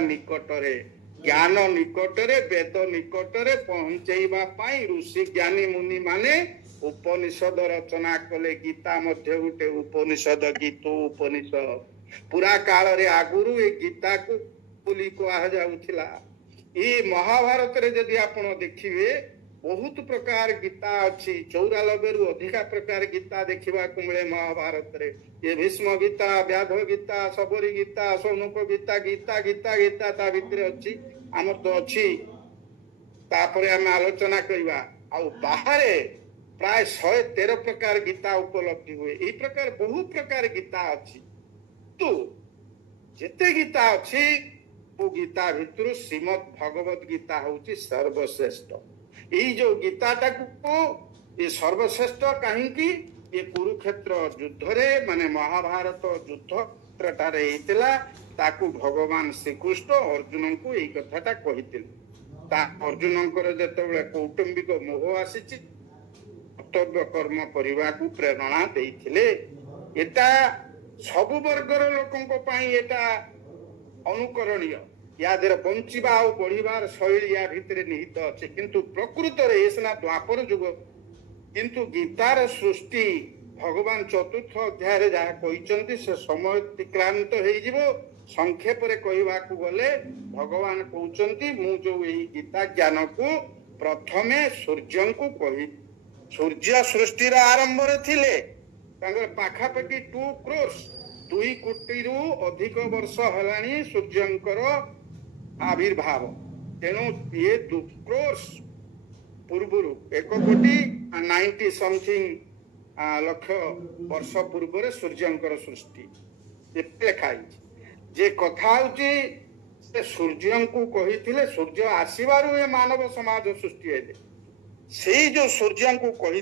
ନିକଟରେ ज्ञान निकटरे वेद निकटरे पहुंचेबा पाई ऋषि ज्ञानी मुनि माने उपनिषद रचना कले। गीता मध्य गोटे उपनिषद गीत उपनिषद पूरा काल रे आगुरु ए गीता को बोली कहा जाउथिला। ई महाभारत रे यदि आपण देखिबे बहुत प्रकार गीता अच्छी 94 रु अधिका प्रकार गीता देखा मिले महाभारत रे। ये भीष्म गीता व्याध गीता सबरी गीता सौनक गीता गीता गीता गीता ता भितर अच्छी आम तो अच्छी तापरे आम आलोचना करवा। आ बाहर प्राय 113 प्रकार गीता उपलब्धि हुए। ई प्रकार बहु प्रकार गीता अच्छी तो जिते गीता अच्छी वो गीता भितर श्रीमद भगवत गीता होची सर्वश्रेष्ठ। ये जो गीताटा को ये सर्वश्रेष्ठ कहीं ये कुरुक्षेत्र युद्ध रे माने महाभारत युद्ध ठारे हेतिला ताकू भगवान श्रीकृष्ण अर्जुन को ये कथाटा कहितिले। ता अर्जुन जेतेबेले कौटुंबिक मोह आसीची कर्तव्य कर्म करने को प्रेरणा देइथिले। एटा सब वर्गर लोकंक पई एटा अनुकरणीय। या बंचिबा और बढ़िबार शैली या भितर निहित अच्छे किंतु प्रकृत रे एसना द्वापर युग किंतु गीतार सृष्टि भगवान चतुर्थ अध्याय रे जहा कहिसंती से समय अतिक्रांत हो जिवो। संक्षेप रे कहबा को गले भगवान कहउचंती मु जो एही गीता ज्ञान को प्रथमे सूर्य को कहि। सूर्य सृष्टि रा आरंभ रे थिले तांगर पाखापाखि 2 crores 2 कोटी रु अधिक वर्ष हलानी सूर्यंकर आविर्भाव। तेणु ये 2 crores पूर्वर 1 कोटी 90 समथिंग लक्ष वर्ष पूर्व सूर्यंकर सृष्टि लिखाई जे कथा होची से सूर्य को कही सूर्य आसबारू ये मानव समाज सृष्टि है। से जो सूर्य को कही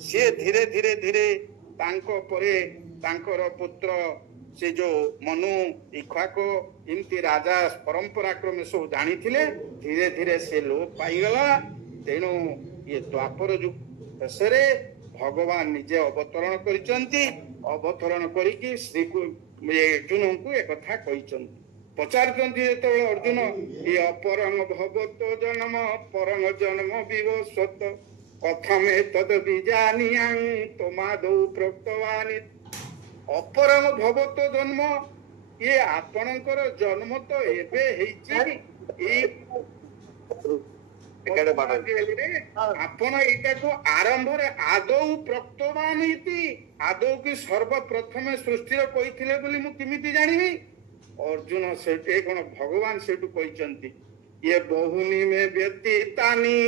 सी धीरे धीरे धीरे तांको परे तांकर पुत्र से जो मनु इक्ष्वाक इमती राजा परंपरा क्रमे सब जानी धीरे धीरे से लोप पाईगला। तेणु ये द्वापर युग शेषे भगवान निजे अवतरण करिसंती। अवतरण करिकी श्री अर्जुन को एक कथा कहिसंती। पचारचंती जेतेबेले अर्जुन ये अपरंग भवत जन्म परंग जन्म विवस्वत कथमे तद बीजानियां तमादौ प्रोक्तवानि। अपरंग भवत जन्म ये आपणकर जन्म तो एबे हेछि आपण एटा को आरंभ रे आदौ प्रक्तवान इति आदौ की सर्वप्रथमे सृष्टि रे कहिथिले बोली मु किमिति जानिबी। अर्जुन से कोन भगवान सेटु कहिसंती ये बहुनी में व्यतीतानि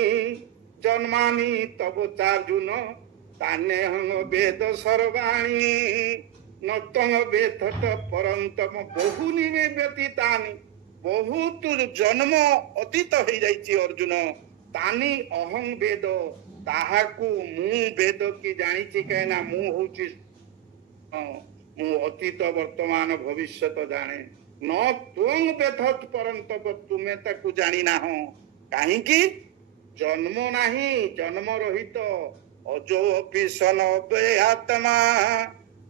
जन्मानि तब चार्जुन ताने हंग वेद सर्वाणि नतंग वेदत परंतम बहुनी में व्यतीतानि। बहुत जन्म अतीत हो जाइछि अर्जुन तानी अहं वेद ताहाकू मु वेद की जानिछि कहना मु होछि मु अतीत वर्तमान भविष्यत जाने न त्वं वेदत परंतप तुमे ताकू जानि ना हो काहे कि जन्म नाही जन्म रहित अजो अपि सन आत्मा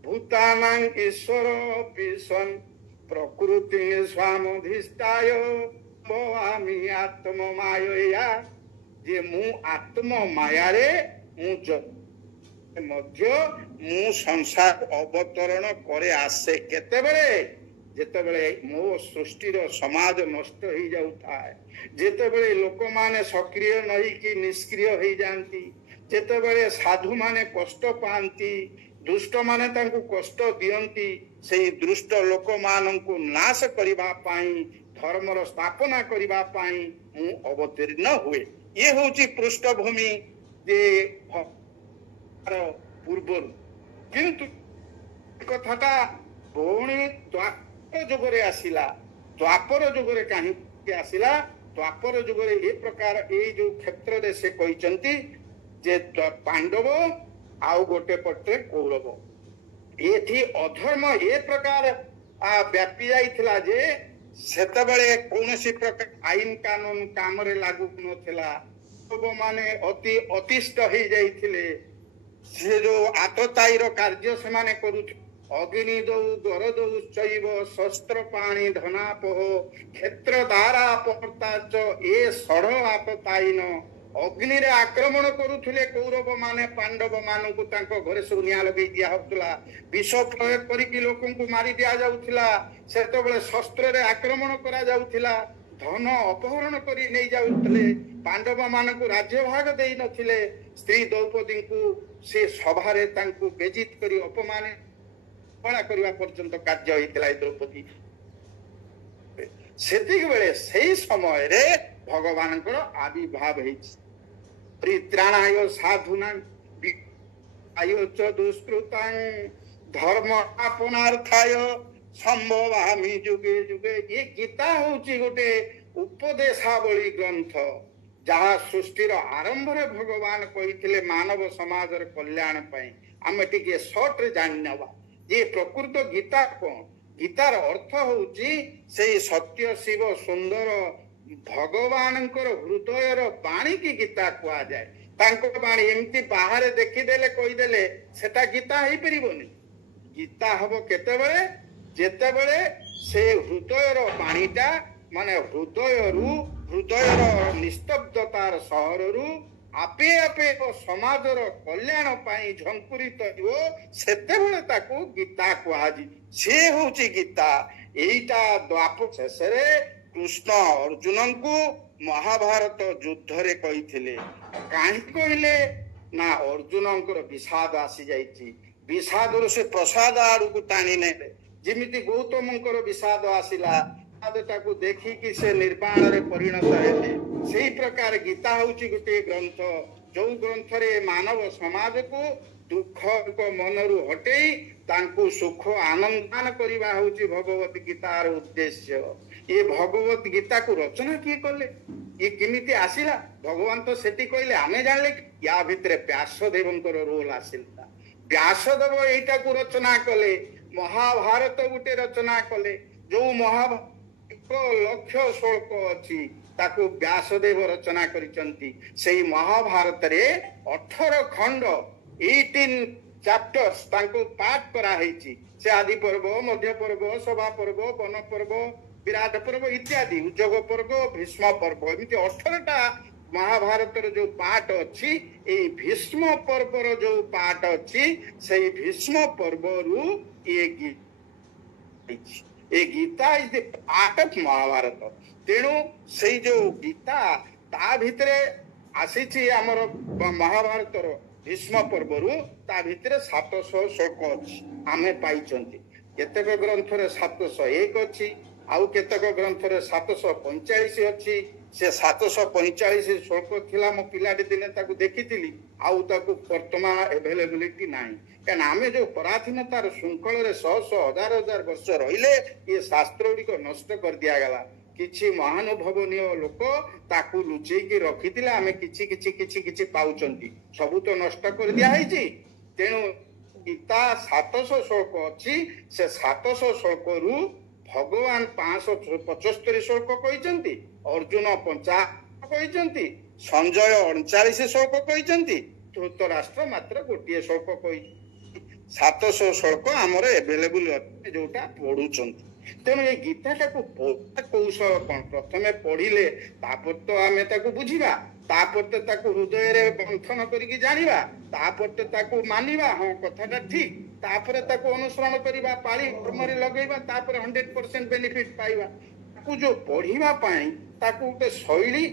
भूतानां ईश्वर अपि सन प्रकृति स्वामधिष्ठाय भवामि आत्म मायया। जे मु आत्म माया रे मु मध्य मु संसार अवतरण करे आसे केतेबेले जेतेबेले मो सृष्टि रो समाज नष्ट हो जाउथाय जेतेबेले लोक माने सक्रिय नहीं कि निष्क्रिय हो जानती जेतेबेले साधु माने कष्ट पांती दुष्ट माने तांको कष्ट दियंती सेही दुष्ट लोक मानंको नाश करिबा पाई धर्मर स्थापना करिबा पाई मु अवतीर्ण हुए। ये होची पृष्ठभूमि जे पूर्व किंतु कथाटा भौणी द्वापर जुगरे आसिला। द्वापर जुगरे काहे आसिला द्वापर जुगरे ए प्रकार ए जो क्षेत्र रे से कहिसंती जे पांडव आउ गोटे पटे कौरव एथि अधर्म ए प्रकार व्यापी जाइथिला जे सेतबेले कौनसी प्रकार आईन कानून काम रे लागू नथिला। सब माने अति अतिष्ट हो जाइथिले से जो आतताईर कार्य से माने करू ଅଗ୍ନି ଦଉ ଗର ଦଉ ଚୈବ ଶସ୍ତ୍ର ପାଣି ଧନାପହ କ୍ଷେତ୍ର ଦ୍ୱାରା ପର୍ତ୍ତାଚ ଏ ଷଢ଼ ଆପତାଇନ। ଅଗ୍ନିରେ ଆକ୍ରମଣ କରୁଥିଲେ କୌରବ ମାନେ ପାଣ୍ଡବ ମାନଙ୍କୁ, ତାଙ୍କ ଘରେ ସବୁ ନିଆଁ ଲଗେଇ ଦିଆ ହଉଥିଲା, ବିଷ ପ୍ରୟୋଗ କରିକି ଲୋକଙ୍କୁ ମାରି ଦିଆଯାଉଥିଲା। ସେତେବେଳେ ଶସ୍ତ୍ରରେ ଆକ୍ରମଣ କରାଯାଉଥିଲା, ଧନ ଅପହରଣ କରି ନେଇ ଯାଉଥିଲେ, ପାଣ୍ଡବ ମାନଙ୍କୁ ରାଜ୍ୟ ଭାଗ ଦେଇ ନଥିଲେ, ସ୍ତ୍ରୀ ଦ୍ରୌପଦୀଙ୍କୁ ସେ ସଭାରେ ତାଙ୍କୁ ବେଜିତ କରି ଅପମାନ କରିବା ପର୍ଯ୍ୟନ୍ତ କାର୍ଯ୍ୟ ହେଇଥିଲା ଏ ଦ୍ରୌପଦୀ। ସେତିକି ବେଳେ ସେଇ ସମୟରେ ଭଗବାନଙ୍କର ଆବିର୍ଭାବ ହେଇଛି। ପରିତ୍ରାଣାୟ ସାଧୁନାଂ ବିନାଶାୟ ଚ ଦୁଷ୍କୃତାଂ ଧର୍ମ ଆପନାର୍ଥାୟ ସମ୍ଭବାମି ଯୁଗେ ଯୁଗେ। ଏ ଗୀତା ହଉଛି ଗୋଟେ ଉପଦେଶାବଳୀ ଗ୍ରନ୍ଥ, ଯାହା ସୃଷ୍ଟିର ଆରମ୍ଭରେ ଭଗବାନ କହିଥିଲେ ମାନବ ସମାଜର କଲ୍ୟାଣ ପାଇଁ। ଆମେ ଟିକେ ସର୍ଟରେ ଜାଣିନେବା ଯେ ପ୍ରକୃତ ଗୀତା କଣ। ଗୀତାର ଅର୍ଥ ହଉଛି ସେଇ ସତ୍ୟ ଶିବ ସୁନ୍ଦର ଭଗବାନଙ୍କର ହୃଦୟର ବାଣୀକି ଗୀତା କୁହାଯାଏ। ତାଙ୍କ ବାଣୀ ଏମିତି ବାହାରେ ଦେଖିଦେଲେ କହିଦେଲେ ସେଟା ଗୀତା ହେଇପାରିବନି। ଗୀତା ହବ କେତେବେଳେ, ଯେତେବେଳେ ସେ ହୃଦୟର ବାଣୀଟା ମାନେ ହୃଦୟର ନିସ୍ତବ୍ଧତାର ସହରରୁ ଆପେ ଆପେ ସମାଜର କଲ୍ୟାଣ ପାଇଁ ଝଙ୍କୁରିତ ହେବ, ସେତେବେଳେ ତାକୁ ଗୀତା କୁହାଯିବ। ସେ ହଉଛି ଗୀତା। ଏଇଟା ଦ୍ୱାପର ଶେଷରେ କୃଷ୍ଣ ଅର୍ଜୁନଙ୍କୁ ମହାଭାରତ ଯୁଦ୍ଧରେ କହିଥିଲେ। କାହିଁକି କହିଲେ ନା ଅର୍ଜୁନଙ୍କର ବିଷାଦ ଆସି ଯାଇଛି, ବିଷାଦରୁ ସେ ପ୍ରସାଦ ଆଡକୁ ଟାଣି ନେଲେ। ଯେମିତି ଗୌତମଙ୍କର ବିଷାଦ ଆସିଲା, ତାକୁ ଦେଖିକି ସେ ନିର୍ବାଣରେ ପରିଣତ ହେଲେ। ସେଇ ପ୍ରକାର ଗୀତା ହଉଛି ଗୋଟିଏ ଗ୍ରନ୍ଥ, ଯୋଉ ଗ୍ରନ୍ଥରେ ମାନବ ସମାଜକୁ ଦୁଃଖ ମନରୁ ହଟେଇ ତାଙ୍କୁ ସୁଖ ଆନନ୍ଦାନ କରିବା ହଉଛି ଭଗବତ ଗୀତାର ଉଦ୍ଦେଶ୍ୟ। ଏ ଭଗବତ ଗୀତାକୁ ରଚନା କିଏ କଲେ, ଇଏ କେମିତି ଆସିଲା? ଭଗବାନ ତ ସେଠି କହିଲେ, ଆମେ ଜାଣିଲେ ୟା ଭିତରେ ବ୍ୟାସଦେବଙ୍କର ରୋଲ ଆସିଲା। ବ୍ୟାସଦେବ ଏଇଟାକୁ ରଚନା କଲେ, ମହାଭାରତ ଗୋଟେ ରଚନା କଲେ। ଯୋଉ ମହାଭାରତ 1,00,000 ଶ୍ଲୋକ ଅଛି ତାକୁ ବ୍ୟାସଦେବ ରଚନା କରିଛନ୍ତି। ସେଇ ମହାଭାରତରେ 18 ଖଣ୍ଡ 18 ଚାପ୍ଟର୍ସ ତାଙ୍କୁ ପାଠ କରାହେଇଛି। ସେ ଆଦି ପର୍ବ, ମଧ୍ୟ ପର୍ବ, ସଭା ପର୍ବ, ବନ ପର୍ବ, ବିରାଟ ପର୍ବ ଇତ୍ୟାଦି, ଉଦ୍ଯୋଗ ପର୍ବ, ଭୀଷ୍ମ ପର୍ବ, ଏମିତି 18ଟା ମହାଭାରତର ଯୋଉ ପାଠ ଅଛି, ଏଇ ଭୀଷ୍ମ ପର୍ବର ଯୋଉ ପାଠ ଅଛି, ସେଇ ଭୀଷ୍ମ ପର୍ବରୁ ଏ Gita is the part of Mahabharata. ତେଣୁ ସେଇ ଯୋଉ ଗୀତା ତା ଭିତରେ ଆସିଛି ଆମର ମହାଭାରତର ଭୀଷ୍ମ ପର୍ବରୁ, ତା ଭିତରେ 700 ଶ୍ଲୋକ ଅଛି ଆମେ ପାଇଛନ୍ତି। କେତେକ ଗ୍ରନ୍ଥରେ 701 ଅଛି, ଆଉ କେତେକ ଗ୍ରନ୍ଥରେ 745 ଅଛି। ସେ 745 ଶ୍ଲୋକ ଥିଲା, ମୁଁ ପିଲାଟି ଦିନେ ତାକୁ ଦେଖିଥିଲି, ଆଉ ତାକୁ ବର୍ତ୍ତମାନ ଏଭେଲେବିଲିଟି ନାହିଁ। କାରଣ ଆମେ ଯୋଉ ପରାଧୀନତାର ଶୃଙ୍ଖଳରେ ଶହ ଶହ ହଜାର ହଜାର ବର୍ଷ ରହିଲେ, ଏ ଶାସ୍ତ୍ର ଗୁଡିକ ନଷ୍ଟ କରି ଦିଆଗଲା। କିଛି ମହାନୁଭବନୀୟ ଲୋକ ତାକୁ ଲୁଚେଇକି ରଖିଥିଲେ, ଆମେ କିଛି କିଛି କିଛି କିଛି ପାଉଛନ୍ତି, ସବୁ ତ ନଷ୍ଟ କରି ଦିଆ ହେଇଛି। ତେଣୁ ଗୀତା 700 ଶ୍ଲୋକ ଅଛି, ସେ 700 ଶ୍ଲୋକରୁ ଭଗବାନ 575 ଶ୍ଲୋକ କହିଛନ୍ତି, ଅର୍ଜୁନ 55 କହିଛନ୍ତି, ସଞ୍ଜୟ 39 ଶ୍ଲୋକ କହିଛନ୍ତି, ଧୃତରାଷ୍ଟ୍ର ମାତ୍ର ଗୋଟିଏ ଶ୍ଲୋକ କହିଛନ୍ତି। 700 ଶ୍ଲୋକ ଆମର ଏଭେଲେବୁଲ ଅଛି, ଯୋଉଟା ପଢୁଛନ୍ତି। ତେଣୁ ଏଇ ଗୀତାଟାକୁ କୌଶଳ କଣ, ପ୍ରଥମେ ପଢିଲେ ତାପରେ ତ ଆମେ ତାକୁ ବୁଝିବା, ତାପରେ ତ ତାକୁ ହୃଦୟରେ ମନ୍ଥନ କରିକି ଜାଣିବା, ତାପରେ ତ ତାକୁ ମାନିବା, ହଁ କଥାଟା ଠିକ, ତାପରେ ତାକୁ ଅନୁସରଣ କରିବା, ପାଳି କର୍ମରେ ଲଗେଇବା, ତାପରେ 100% ବେନିଫିଟ ପାଇବା। ତାକୁ ଯୋଉ ପଢିବା ପାଇଁ ତାକୁ ଗୋଟେ ଶୈଳୀ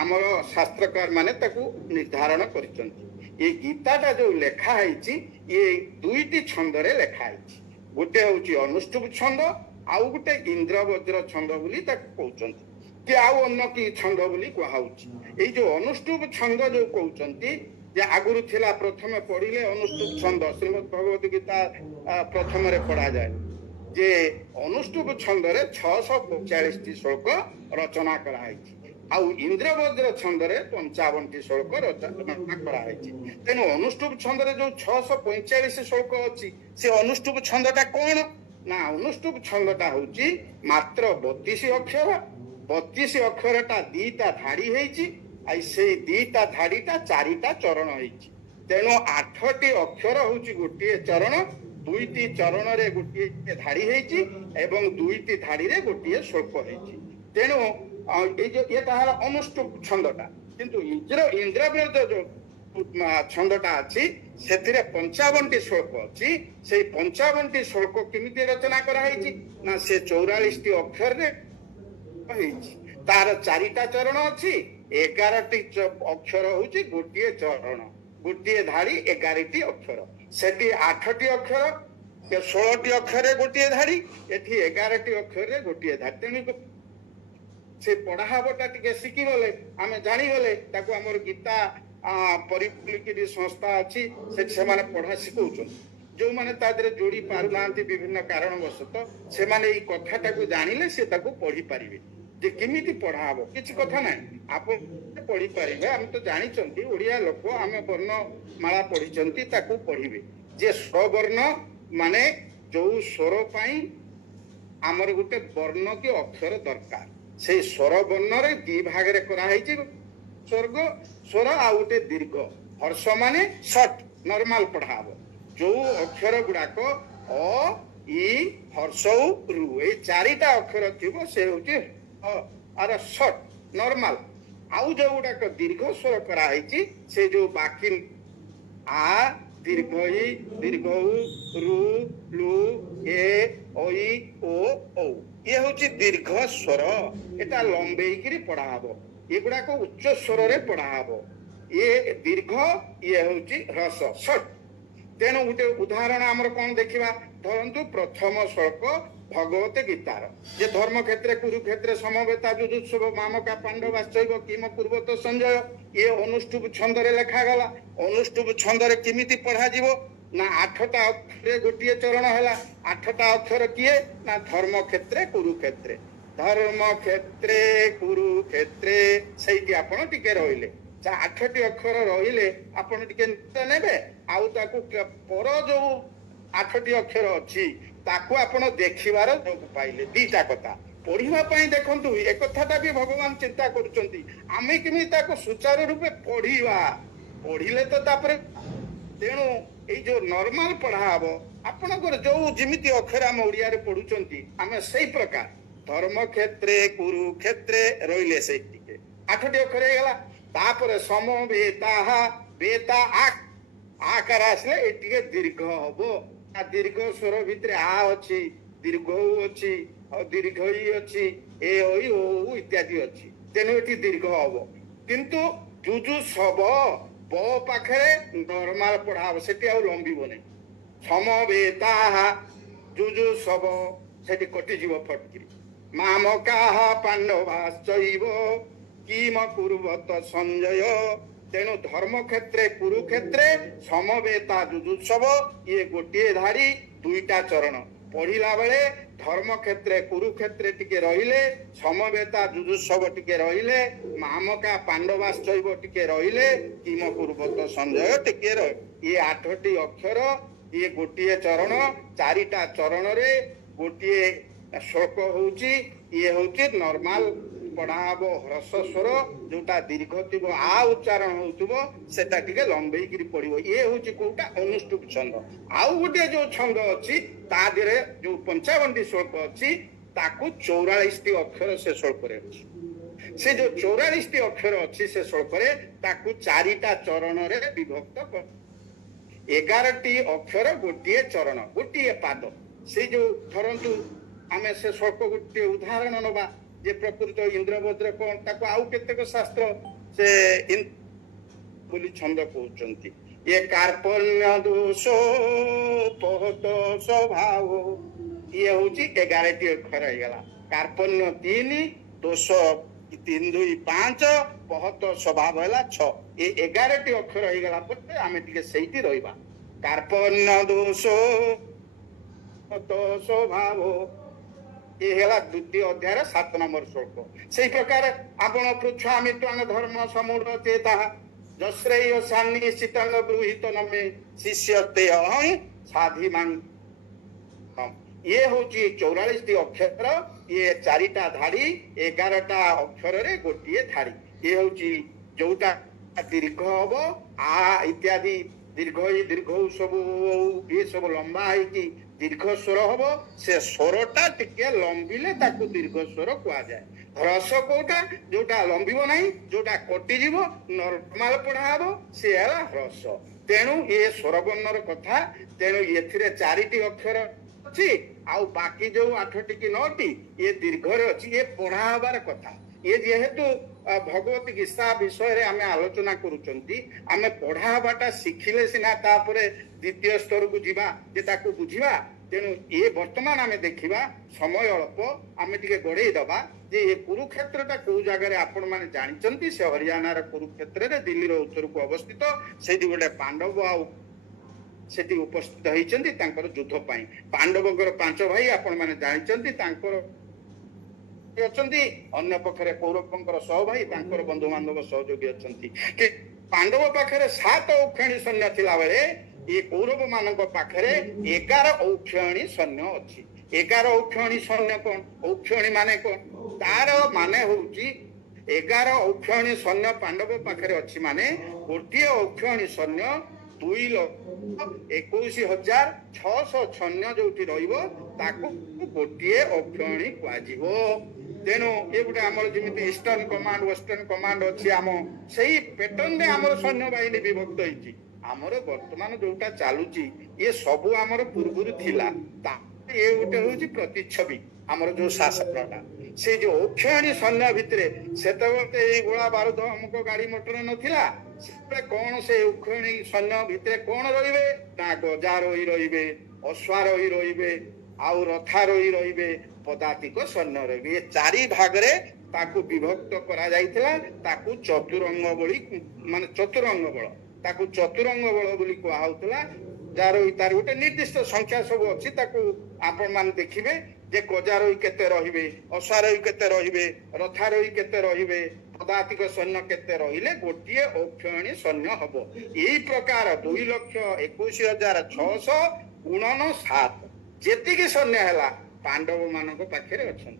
ଆମର ଶାସ୍ତ୍ରକାର ମାନେ ତାକୁ ନିର୍ଦ୍ଧାରଣ କରିଛନ୍ତି। ଏ ଗୀତାଟା ଯୋଉ ଲେଖା ହେଇଛି, ଇଏ 2ଟି ଛନ୍ଦରେ ଲେଖା ହେଇଛି। ଗୋଟେ ହଉଛି ଅନୁଷ୍ଠୁପ ଛନ୍ଦ, ଆଉ ଗୋଟେ ଇନ୍ଦ୍ରବଜ୍ର ଛନ୍ଦ ବୋଲି ତାକୁ କହୁଛନ୍ତି, କି ଆଉ ଅନ୍ୟ କି ଛନ୍ଦ ବୋଲି କୁହାହଉଛି। ଏଇ ଯୋଉ ଅନୁଷ୍ଠୁପ ଛନ୍ଦ ଯୋଉ କହୁଛନ୍ତି, ଯେ ଆଗରୁ ଥିଲା, ପ୍ରଥମେ ପଢିଲେ ଅନୁଷ୍ଠୁପ ଛନ୍ଦ, ଶ୍ରୀମଦ୍ ଭଗବତ ଗୀତା ପ୍ରଥମରେ ପଢାଯାଏ, ଯେ ଅନୁଷ୍ଠୁପ ଛନ୍ଦରେ 645ଟି ଶ୍ଲୋକ ରଚନା କରାହେଇଛି, ଆଉ ଇନ୍ଦ୍ରବଜ୍ର ଛନ୍ଦରେ 55ଟି ଶ୍ଲୋକ ରଚନା କରାହେଇଛି। ତେଣୁ ଅନୁଷ୍ଠୁପ ଛନ୍ଦରେ ଯୋଉ 645 ଶ୍ଲୋକ ଅଛି, ସେ ଅନୁଷ୍ଠୁପ ଛନ୍ଦଟା କଣ ନା, ଅନୁଷ୍ଠୁପ ଛନ୍ଦଟା ହଉଛି ମାତ୍ର 32 ଅକ୍ଷର। 32 ଅକ୍ଷରଟା 2ଟା ଧାଡି ହେଇଛି, ଆଉ ସେଇ 2ଟା ଧାଡିଟା 4ଟା ଚରଣ ହେଇଛି। ତେଣୁ 8ଟି ଅକ୍ଷର ହଉଛି ଗୋଟିଏ ଚରଣ, ଦୁଇଟି ଚରଣରେ ଗୋଟିଏ ଧାଡି ହେଇଛି ଏବଂ ଦୁଇଟି ଧାଡିରେ ଗୋଟିଏ ଶ୍ଳୋକ ହେଇଛି। ତେଣୁ ଏଇ ଯୋଉ ଇଏ ତାହାର ଅନୁଷ୍ଠୁପ ଛନ୍ଦଟା, କିନ୍ତୁ ଇନ୍ଦ୍ରବ୍ରତ ଯୋଉ ଛନ୍ଦଟା ଅଛି ସେଥିରେ 55ଟି ଶ୍ଳୋକ ଅଛି। ସେଇ 55ଟି ଶ୍ଳୋକ କେମିତି ରଚନା କରାହେଇଛି ନା ସେ 44ଟି ଅକ୍ଷରରେ ହେଇଛି। ତାର 4ଟା ଚରଣ ଅଛି, 11ଟି ଅକ୍ଷର ହଉଛି ଗୋଟିଏ ଚରଣ, ଗୋଟିଏ ଧାଡି 11ଟି ଅକ୍ଷର। ସେଠି 8ଟି ଅକ୍ଷର 16ଟି ଅକ୍ଷରରେ ଗୋଟିଏ ଧାଡି, ଏଠି 11ଟି ଅକ୍ଷରରେ ଗୋଟିଏ ଧାଡି। ତେଣୁ ସେ ପଢା ହବଟା ଟିକେ ଶିଖିଗଲେ ଆମେ ଜାଣିଗଲେ ତାକୁ ଆମର ଗୀତା ପରିପ୍ଲିକିରି ସଂସ୍ଥା ଅଛି, ସେଠି ସେମାନେ ପଢା ଶିଖଉଛନ୍ତି। ଯୋଉମାନେ ତା ଦେହରେ ଯୋଡି ପାରୁନାହାନ୍ତି ବିଭିନ୍ନ କାରଣବଶତଃ ସେମାନେ ଏଇ କଥାଟାକୁ ଜାଣିଲେ ସେ ତାକୁ ପଢି ପାରିବେ ଯେ କେମିତି ପଢା ହବ। କିଛି କଥା ନାହିଁ, ଆପଣ ପଢିପାରିବେ। ଆମେ ତ ଜାଣିଛନ୍ତି ଓଡିଆ ଲୋକ, ଆମେ ବର୍ଣ୍ଣମାଳା ପଢିଛନ୍ତି, ତାକୁ ପଢିବେ ଯେ ସ୍ୱବର୍ଣ୍ଣ ମାନେ ଯୋଉ ସ୍ୱର ପାଇଁ ଆମର ଗୋଟେ ବର୍ଣ୍ଣ କି ଅକ୍ଷର ଦରକାର। ସେଇ ସ୍ୱର ବର୍ଣ୍ଣରେ 2 ଭାଗରେ କରାହେଇଛି, ସ୍ୱର୍ଗ ସ୍ୱର ଆଉ ଗୋଟେ ଦୀର୍ଘ। ହର୍ଷ ମାନେ ସଟ୍ ନର୍ମାଲ ପଢା ହବ। ଯୋଉ ଅକ୍ଷର ଗୁଡାକ ଅ ଇ ହର୍ଷ ରୁ ଏଇ 4ଟା ଅକ୍ଷର ଥିବ ସେ ହଉଛି ଆର ସଟ୍ ନର୍ମାଲ। ଆଉ ଯୋଉ ଗୁଡାକ ଦୀର୍ଘ ସ୍ୱର କରାହେଇଛି ସେ ଯୋଉ ବାକି ଆ ଦୀର୍ଘ ଇ ଦୀର୍ଘ ଉ ରୁ ଲୁ ଏ ଐ ଓ ଔ, ଇଏ ହଉଛି ଦୀର୍ଘ ସ୍ୱର। ଏଟା ଲମ୍ବେଇକିରି ପଢା ହବ। ଏଗୁଡାକ ଉଚ୍ଚ ସ୍ୱରରେ ପଢା ହବ। ଇଏ ଦୀର୍ଘ, ଇଏ ହଉଛି ହ୍ରସ୍ୱ ସଟ୍। ତେଣୁ ଗୋଟେ ଉଦାହରଣ ଆମର କଣ ଦେଖିବା, ଧରନ୍ତୁ ପ୍ରଥମ ଶ୍ଳୋକ ଭଗବତ ଗୀତାର ଯେ ଧର୍ମ କ୍ଷେତ୍ରେ କୁରୁକ୍ଷେତ୍ରେ ସମବେତା ଯୁଯୁତ୍ସବ ମାମକା ପାଣ୍ଡବାଶ୍ଚୈବ କିମ ପୂର୍ବତ ସଞ୍ଜୟ, ଇଏ ଅନୁଷ୍ଠୁପ ଛନ୍ଦରେ ଲେଖାଗଲା। ଅନୁଷ୍ଠୁପ ଛନ୍ଦରେ କେମିତି ପଢାଯିବ ନା 8ଟା ଅକ୍ଷରରେ ଗୋଟିଏ ଚରଣ ହେଲା। 8ଟା ଅକ୍ଷର କିଏ ନା ଧର୍ମ କ୍ଷେତ୍ରେ କୁରୁକ୍ଷେତ୍ରେ, ଧର୍ମ କ୍ଷେତ୍ରେ କୁରୁକ୍ଷେତ୍ରେ, ସେଇଠି ଆପଣ ଟିକେ ରହିଲେ। 8ଟି ଅକ୍ଷର ରହିଲେ ଆପଣ ଟିକେ ନେବେ, ଆଉ ତାକୁ ପର ଯୋଉ 8ଟି ଅକ୍ଷର ଅଛି ତାକୁ ଆପଣ ଦେଖିବାର ଯୋଗ ପାଇଲେ। 2ଟା କଥା ପଢିବା ପାଇଁ ଦେଖନ୍ତୁ, ଏ କଥାଟା ବି ଭଗବାନ ଚିନ୍ତା କରୁଛନ୍ତି ଆମେ କେମିତି ତାକୁ ସୁଚାରୁ ରୂପେ ପଢିବା। ପଢିଲେ ତ ତାପରେ, ତେଣୁ ଏଇ ଯୋଉ ନର୍ମାଲ ପଢା ହବ ଆପଣଙ୍କର ଯୋଉ ଯେମିତି ଅକ୍ଷର ଆମେ ଓଡିଆରେ ପଢୁଛନ୍ତି ଆମେ ସେଇ ପ୍ରକାର ଧର୍ମ କ୍ଷେତ୍ରେ କୁରୁକ୍ଷେତ୍ରେ ରହିଲେ ସେଇ ଟିକେ 8ଟି ଅକ୍ଷର ହେଇଗଲା। ତାପରେ ସମ ବେତାହା ବେତା ଆକାର ଆସିଲେ ଏ ଟିକେ ଦୀର୍ଘ ହବ। ଦୀର୍ଘ ସ୍ୱର ଭିତରେ ଆ ଅଛି, ଦୀର୍ଘ ଉ ଅଛି, ଆଉ ଦୀର୍ଘ ଇ ଅଛି, ଏ ଐ ଓ ଇତ୍ୟାଦି ଅଛି। ତେଣୁ ଏଠି ଦୀର୍ଘ ହବ। କିନ୍ତୁ ଯୁଜୁ ସବ ବ ପାଖରେ ନର୍ମାଲ ପଢା ହବ, ସେଠି ଆଉ ଲମ୍ବିବନି। ସମବେତାହା ଯୁଜୁ ସବ ସେଠି କଟିଯିବ ଫଟକିରି। ମାମକାଃ ପାଣ୍ଡବାଶ୍ଚୈବ କିମ ପୂର୍ବତ ସଞ୍ଜୟ। ତେଣୁ ଧର୍ମ କ୍ଷେତ୍ରେ କୁରୁକ୍ଷେତ୍ରେ ସମବେତା ଯୁଜୁତ୍ସବ, ଇଏ ଗୋଟିଏ ଧାଡି 2ଟା ଚରଣ। ପଢିଲା ବେଳେ ଧର୍ମ କ୍ଷେତ୍ରେ କୁରୁକ୍ଷେତ୍ରେ ଟିକେ ରହିଲେ, ସମବେତା ଯୁଜୁତ୍ସବ ଟିକେ ରହିଲେ, ମାମକା ପାଣ୍ଡବାଶ୍ଚୈବ ଟିକେ ରହିଲେ, କିମ ପୂର୍ବତ ସଞ୍ଜୟ ଟିକେ ରହିଲେ। ଇଏ 8ଟି ଅକ୍ଷର, ଇଏ ଗୋଟିଏ ଚରଣ, 4ଟା ଚରଣରେ ଗୋଟିଏ ଶ୍ଳୋକ ହଉଛି। ଇଏ ହଉଛି ନର୍ମାଲ ପଢା ହବ ହ୍ରସ୍ୱ ସ୍ୱର, ଯୋଉଟା ଦୀର୍ଘ ଥିବ ଆ ଉଚ୍ଚାରଣ ହଉଥିବ ସେଟା ଟିକେ ଲମ୍ବେଇକିରି ପଡିବ। ଇଏ ହଉଛି କୋଉଟା ଅନୁଷ୍ଠୁପ ଛନ୍ଦ। ଆଉ ଗୋଟେ ଯୋଉ ଛନ୍ଦ ଅଛି ତା ଦେହରେ ଯୋଉ 55ଟି ଶ୍ଳୋକ ଅଛି ତାକୁ 44ଟି ଅକ୍ଷର ସେ ଶ୍ଳୋକରେ ଅଛି। ସେ ଯୋଉ 44ଟି ଅକ୍ଷର ଅଛି ସେ ଶ୍ଳୋକରେ ତାକୁ 4ଟା ଚରଣରେ ବିଭକ୍ତ କର। 11ଟି ଅକ୍ଷର ଗୋଟିଏ ଚରଣ, ଗୋଟିଏ ପାଦ। ସେଇ ଯୋଉ ଧରନ୍ତୁ ଆମେ ସେ ଶ୍ଳୋକ ଗୋଟିଏ ଉଦାହରଣ ନବା ଯେ ପ୍ରକୃତ ଇନ୍ଦ୍ରବଜ୍ର କଣ, ତାକୁ ଆଉ କେତେକ ଶାସ୍ତ୍ର ସେ ବୋଲି ଛନ୍ଦ କହୁଛନ୍ତି। ଇଏ କାର୍ପଣ୍ୟ ଦୋଷ ପହତ ସ୍ୱଭାବ, ଇଏ ହଉଛି 11ଟି ଅକ୍ଷର ହେଇଗଲା। କାର୍ପଣ୍ୟ 3, ଦୋଷ 3 2 5, ପହତ ସ୍ୱଭାବ ହେଲା 6। ଏ 11ଟି ଅକ୍ଷର ହେଇଗଲା ପରେ ଆମେ ଟିକେ ସେଇଠି ରହିବା। କାର୍ପଣ୍ୟ ଦୋଷ ପହତ ସ୍ୱଭାବ, ଏ ହେଲା 2ୟ ଅଧ୍ୟାୟର 7 ନମ୍ବର ଶ୍ଳୋକ। ସେଇ ପ୍ରକାର ଆପଣ ପୃଚ୍ଛାମିତ୍ୱାଙ୍ଗ ଧର୍ମ ସମୂଢ ଚେତା ଯଶ୍ରେୟ ସାନ୍ନି ଶୀତଙ୍ଗ ଗୃହୀତ ନମେ ଶିଷ୍ୟତେ ଅହଂ ସାଧିମାଂ। ଇଏ ହଉଛି 44ଟି ଅକ୍ଷର, ଇଏ 4ଟା ଧାଡି, 11ଟା ଅକ୍ଷରରେ ଗୋଟିଏ ଧାଡି। ଇଏ ହଉଛି ଯୋଉଟା ଦୀର୍ଘ ହବ ଆ ଇତ୍ୟାଦି दीर्घ दीर्घ सब ये सब लंबा है दीर्घ स्वर हम से स्वरटा टिके लंबिले ताकू दीर्घ स्वर कह जाए ह्रस कोटा जोटा लंबिब ना जोटा कटिजीव नॉर्मल पढ़ा हम सी है ह्रस तेणु ये स्वरवर्णर कथा तेणु ये चारिटी अक्षर अच्छी आउ बाकी जो 8टी कि 9टी ये दीर्घ अच्छी ये पढ़ा हबार कथा ये जेहेतु भगवत गीता विषय आम आलोचना करुचंती आम पढ़ा हबाटा शिखिले सिना तापरे द्वितीय स्तर को जीवा जे ताकू बुझिबा तेणु ये वर्तमान आम देखा समय अल्प आम टे गढ़ई दबा जे ये कुरुक्षेत्र कौ जगह आपण मैंने जानते से हरियाणार कुरुक्षेत्र रे दिल्ली रो उत्तर को अवस्थित से गोटे पांडव आठी उपस्थित होती युद्ध पाई पांडवंकर 5 भाई आपण मैंने जानते अन्य पक्षरे कौरवंकर 100 भाई बंधु बांधव सहयोगी अच्छा पांडव पाखे 7 औक्षणी सैन्य थिला बेले ये कौरव मान पाखे 11 औक्षणी सैन्य अच्छी 11 औक्षणी सैन्य कौन औक्षणी माने कौन तार माने होउची 11 औक्षणी सैन्य पांडव पाखे अच्छी माने गोटे औक्षणी सैन्य 2,21,600 सैन्य जो गोटे औक्षणी कह तेणु ये गोटे आम जमी ईस्टर्न कमांड वेस्टर्न कमांड अच्छी आम से पैटर्न में आम सैन्य बाहिनी विभक्त होती आमर वर्तमान जोटा चलुची ये सबू आमर पूर्व थिला ये गोटे हूँ प्रतिच्छवि आमर जो शासकटा से जो औक्षणी सैन्य भितर से गोला बारूद अमुक गाड़ी मोटर नथिला कौन से औक्षणी सैन्य भितर कौन रे ना गजारोही रे अश्वारोही रे आउ रथारोही रे पदातिक सैन्य रे ये 4 भाग रे ताकू विभक्त करा जाइथिला ताकू चतुरंग बली माने चतुरंग बल ताकू चतुरंग बल बोली कहा होतला जार तार गोटे निर्दिष्ट संख्या सब अच्छी ताकू आपण मान देखिबे जे गजारोही केते रहिबे अश्वारोही केते रहिबे रथारोही केते रहिबे पदातिक सैन्य केते रहिले गोटे औक्षणी सैन्य हबो एही प्रकार 2,21,600 गुणन 7 जेतिकी सैन्य हैला पांडव मानक पाखे अच्छा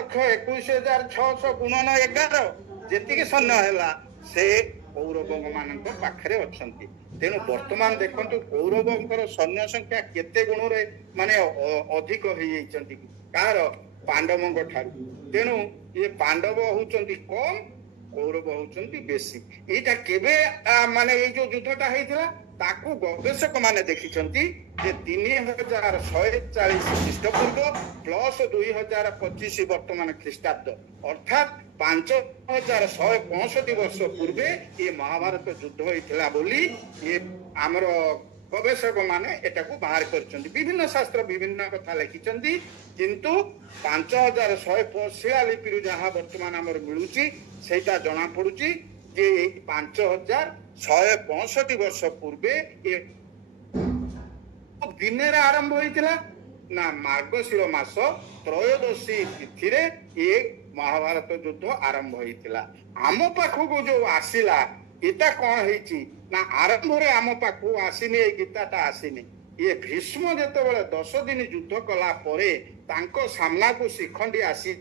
21,600 गुणन 11 जेतिकी सैन्य हैला से कौरव मान पाखे अच्छा तेणु वर्तमान देखु कौरवंकर सैन्य संख्या केते गुण रे माने अधिक हो कार पांडवों ठारू तेणु ये पांडव होउचंती कम कौरव होउचंती बेसी एटा केबे माने ये जो युद्धटा हेइतिला ताकू गवेषक माने देखिचंती जे 3,140 ख्रीष्टपूर्व प्लस 2025 वर्तमान ख्रीष्टाब्द अर्थात 5,165 वर्ष पूर्वे ये महाभारत युद्ध होइतिला बोली ये आमर गवेषक माने एटाकू बाहर करचंती विभिन्न शास्त्र विभिन्न कथा लिखिचंती किंतु 5,100 शिलालिपि जहाँ वर्तमान आमर मिलुची सेटा जना पड़ुची जे 5,165 वर्ष पूर्वे ये दिन आरंभ होइतिला ना मार्गशीर मास त्रयोदशी तिथि रे ये महाभारत युद्ध आरंभ होइतिला आम पाखको जो आसिला गीता कौन है ना आरंभ रे आम पाखु आसीनी गीताटा आसीनी ये भीष्म जेतेबेले 10 दिन युद्ध कला परे तांको सामना को शिखंडी आसी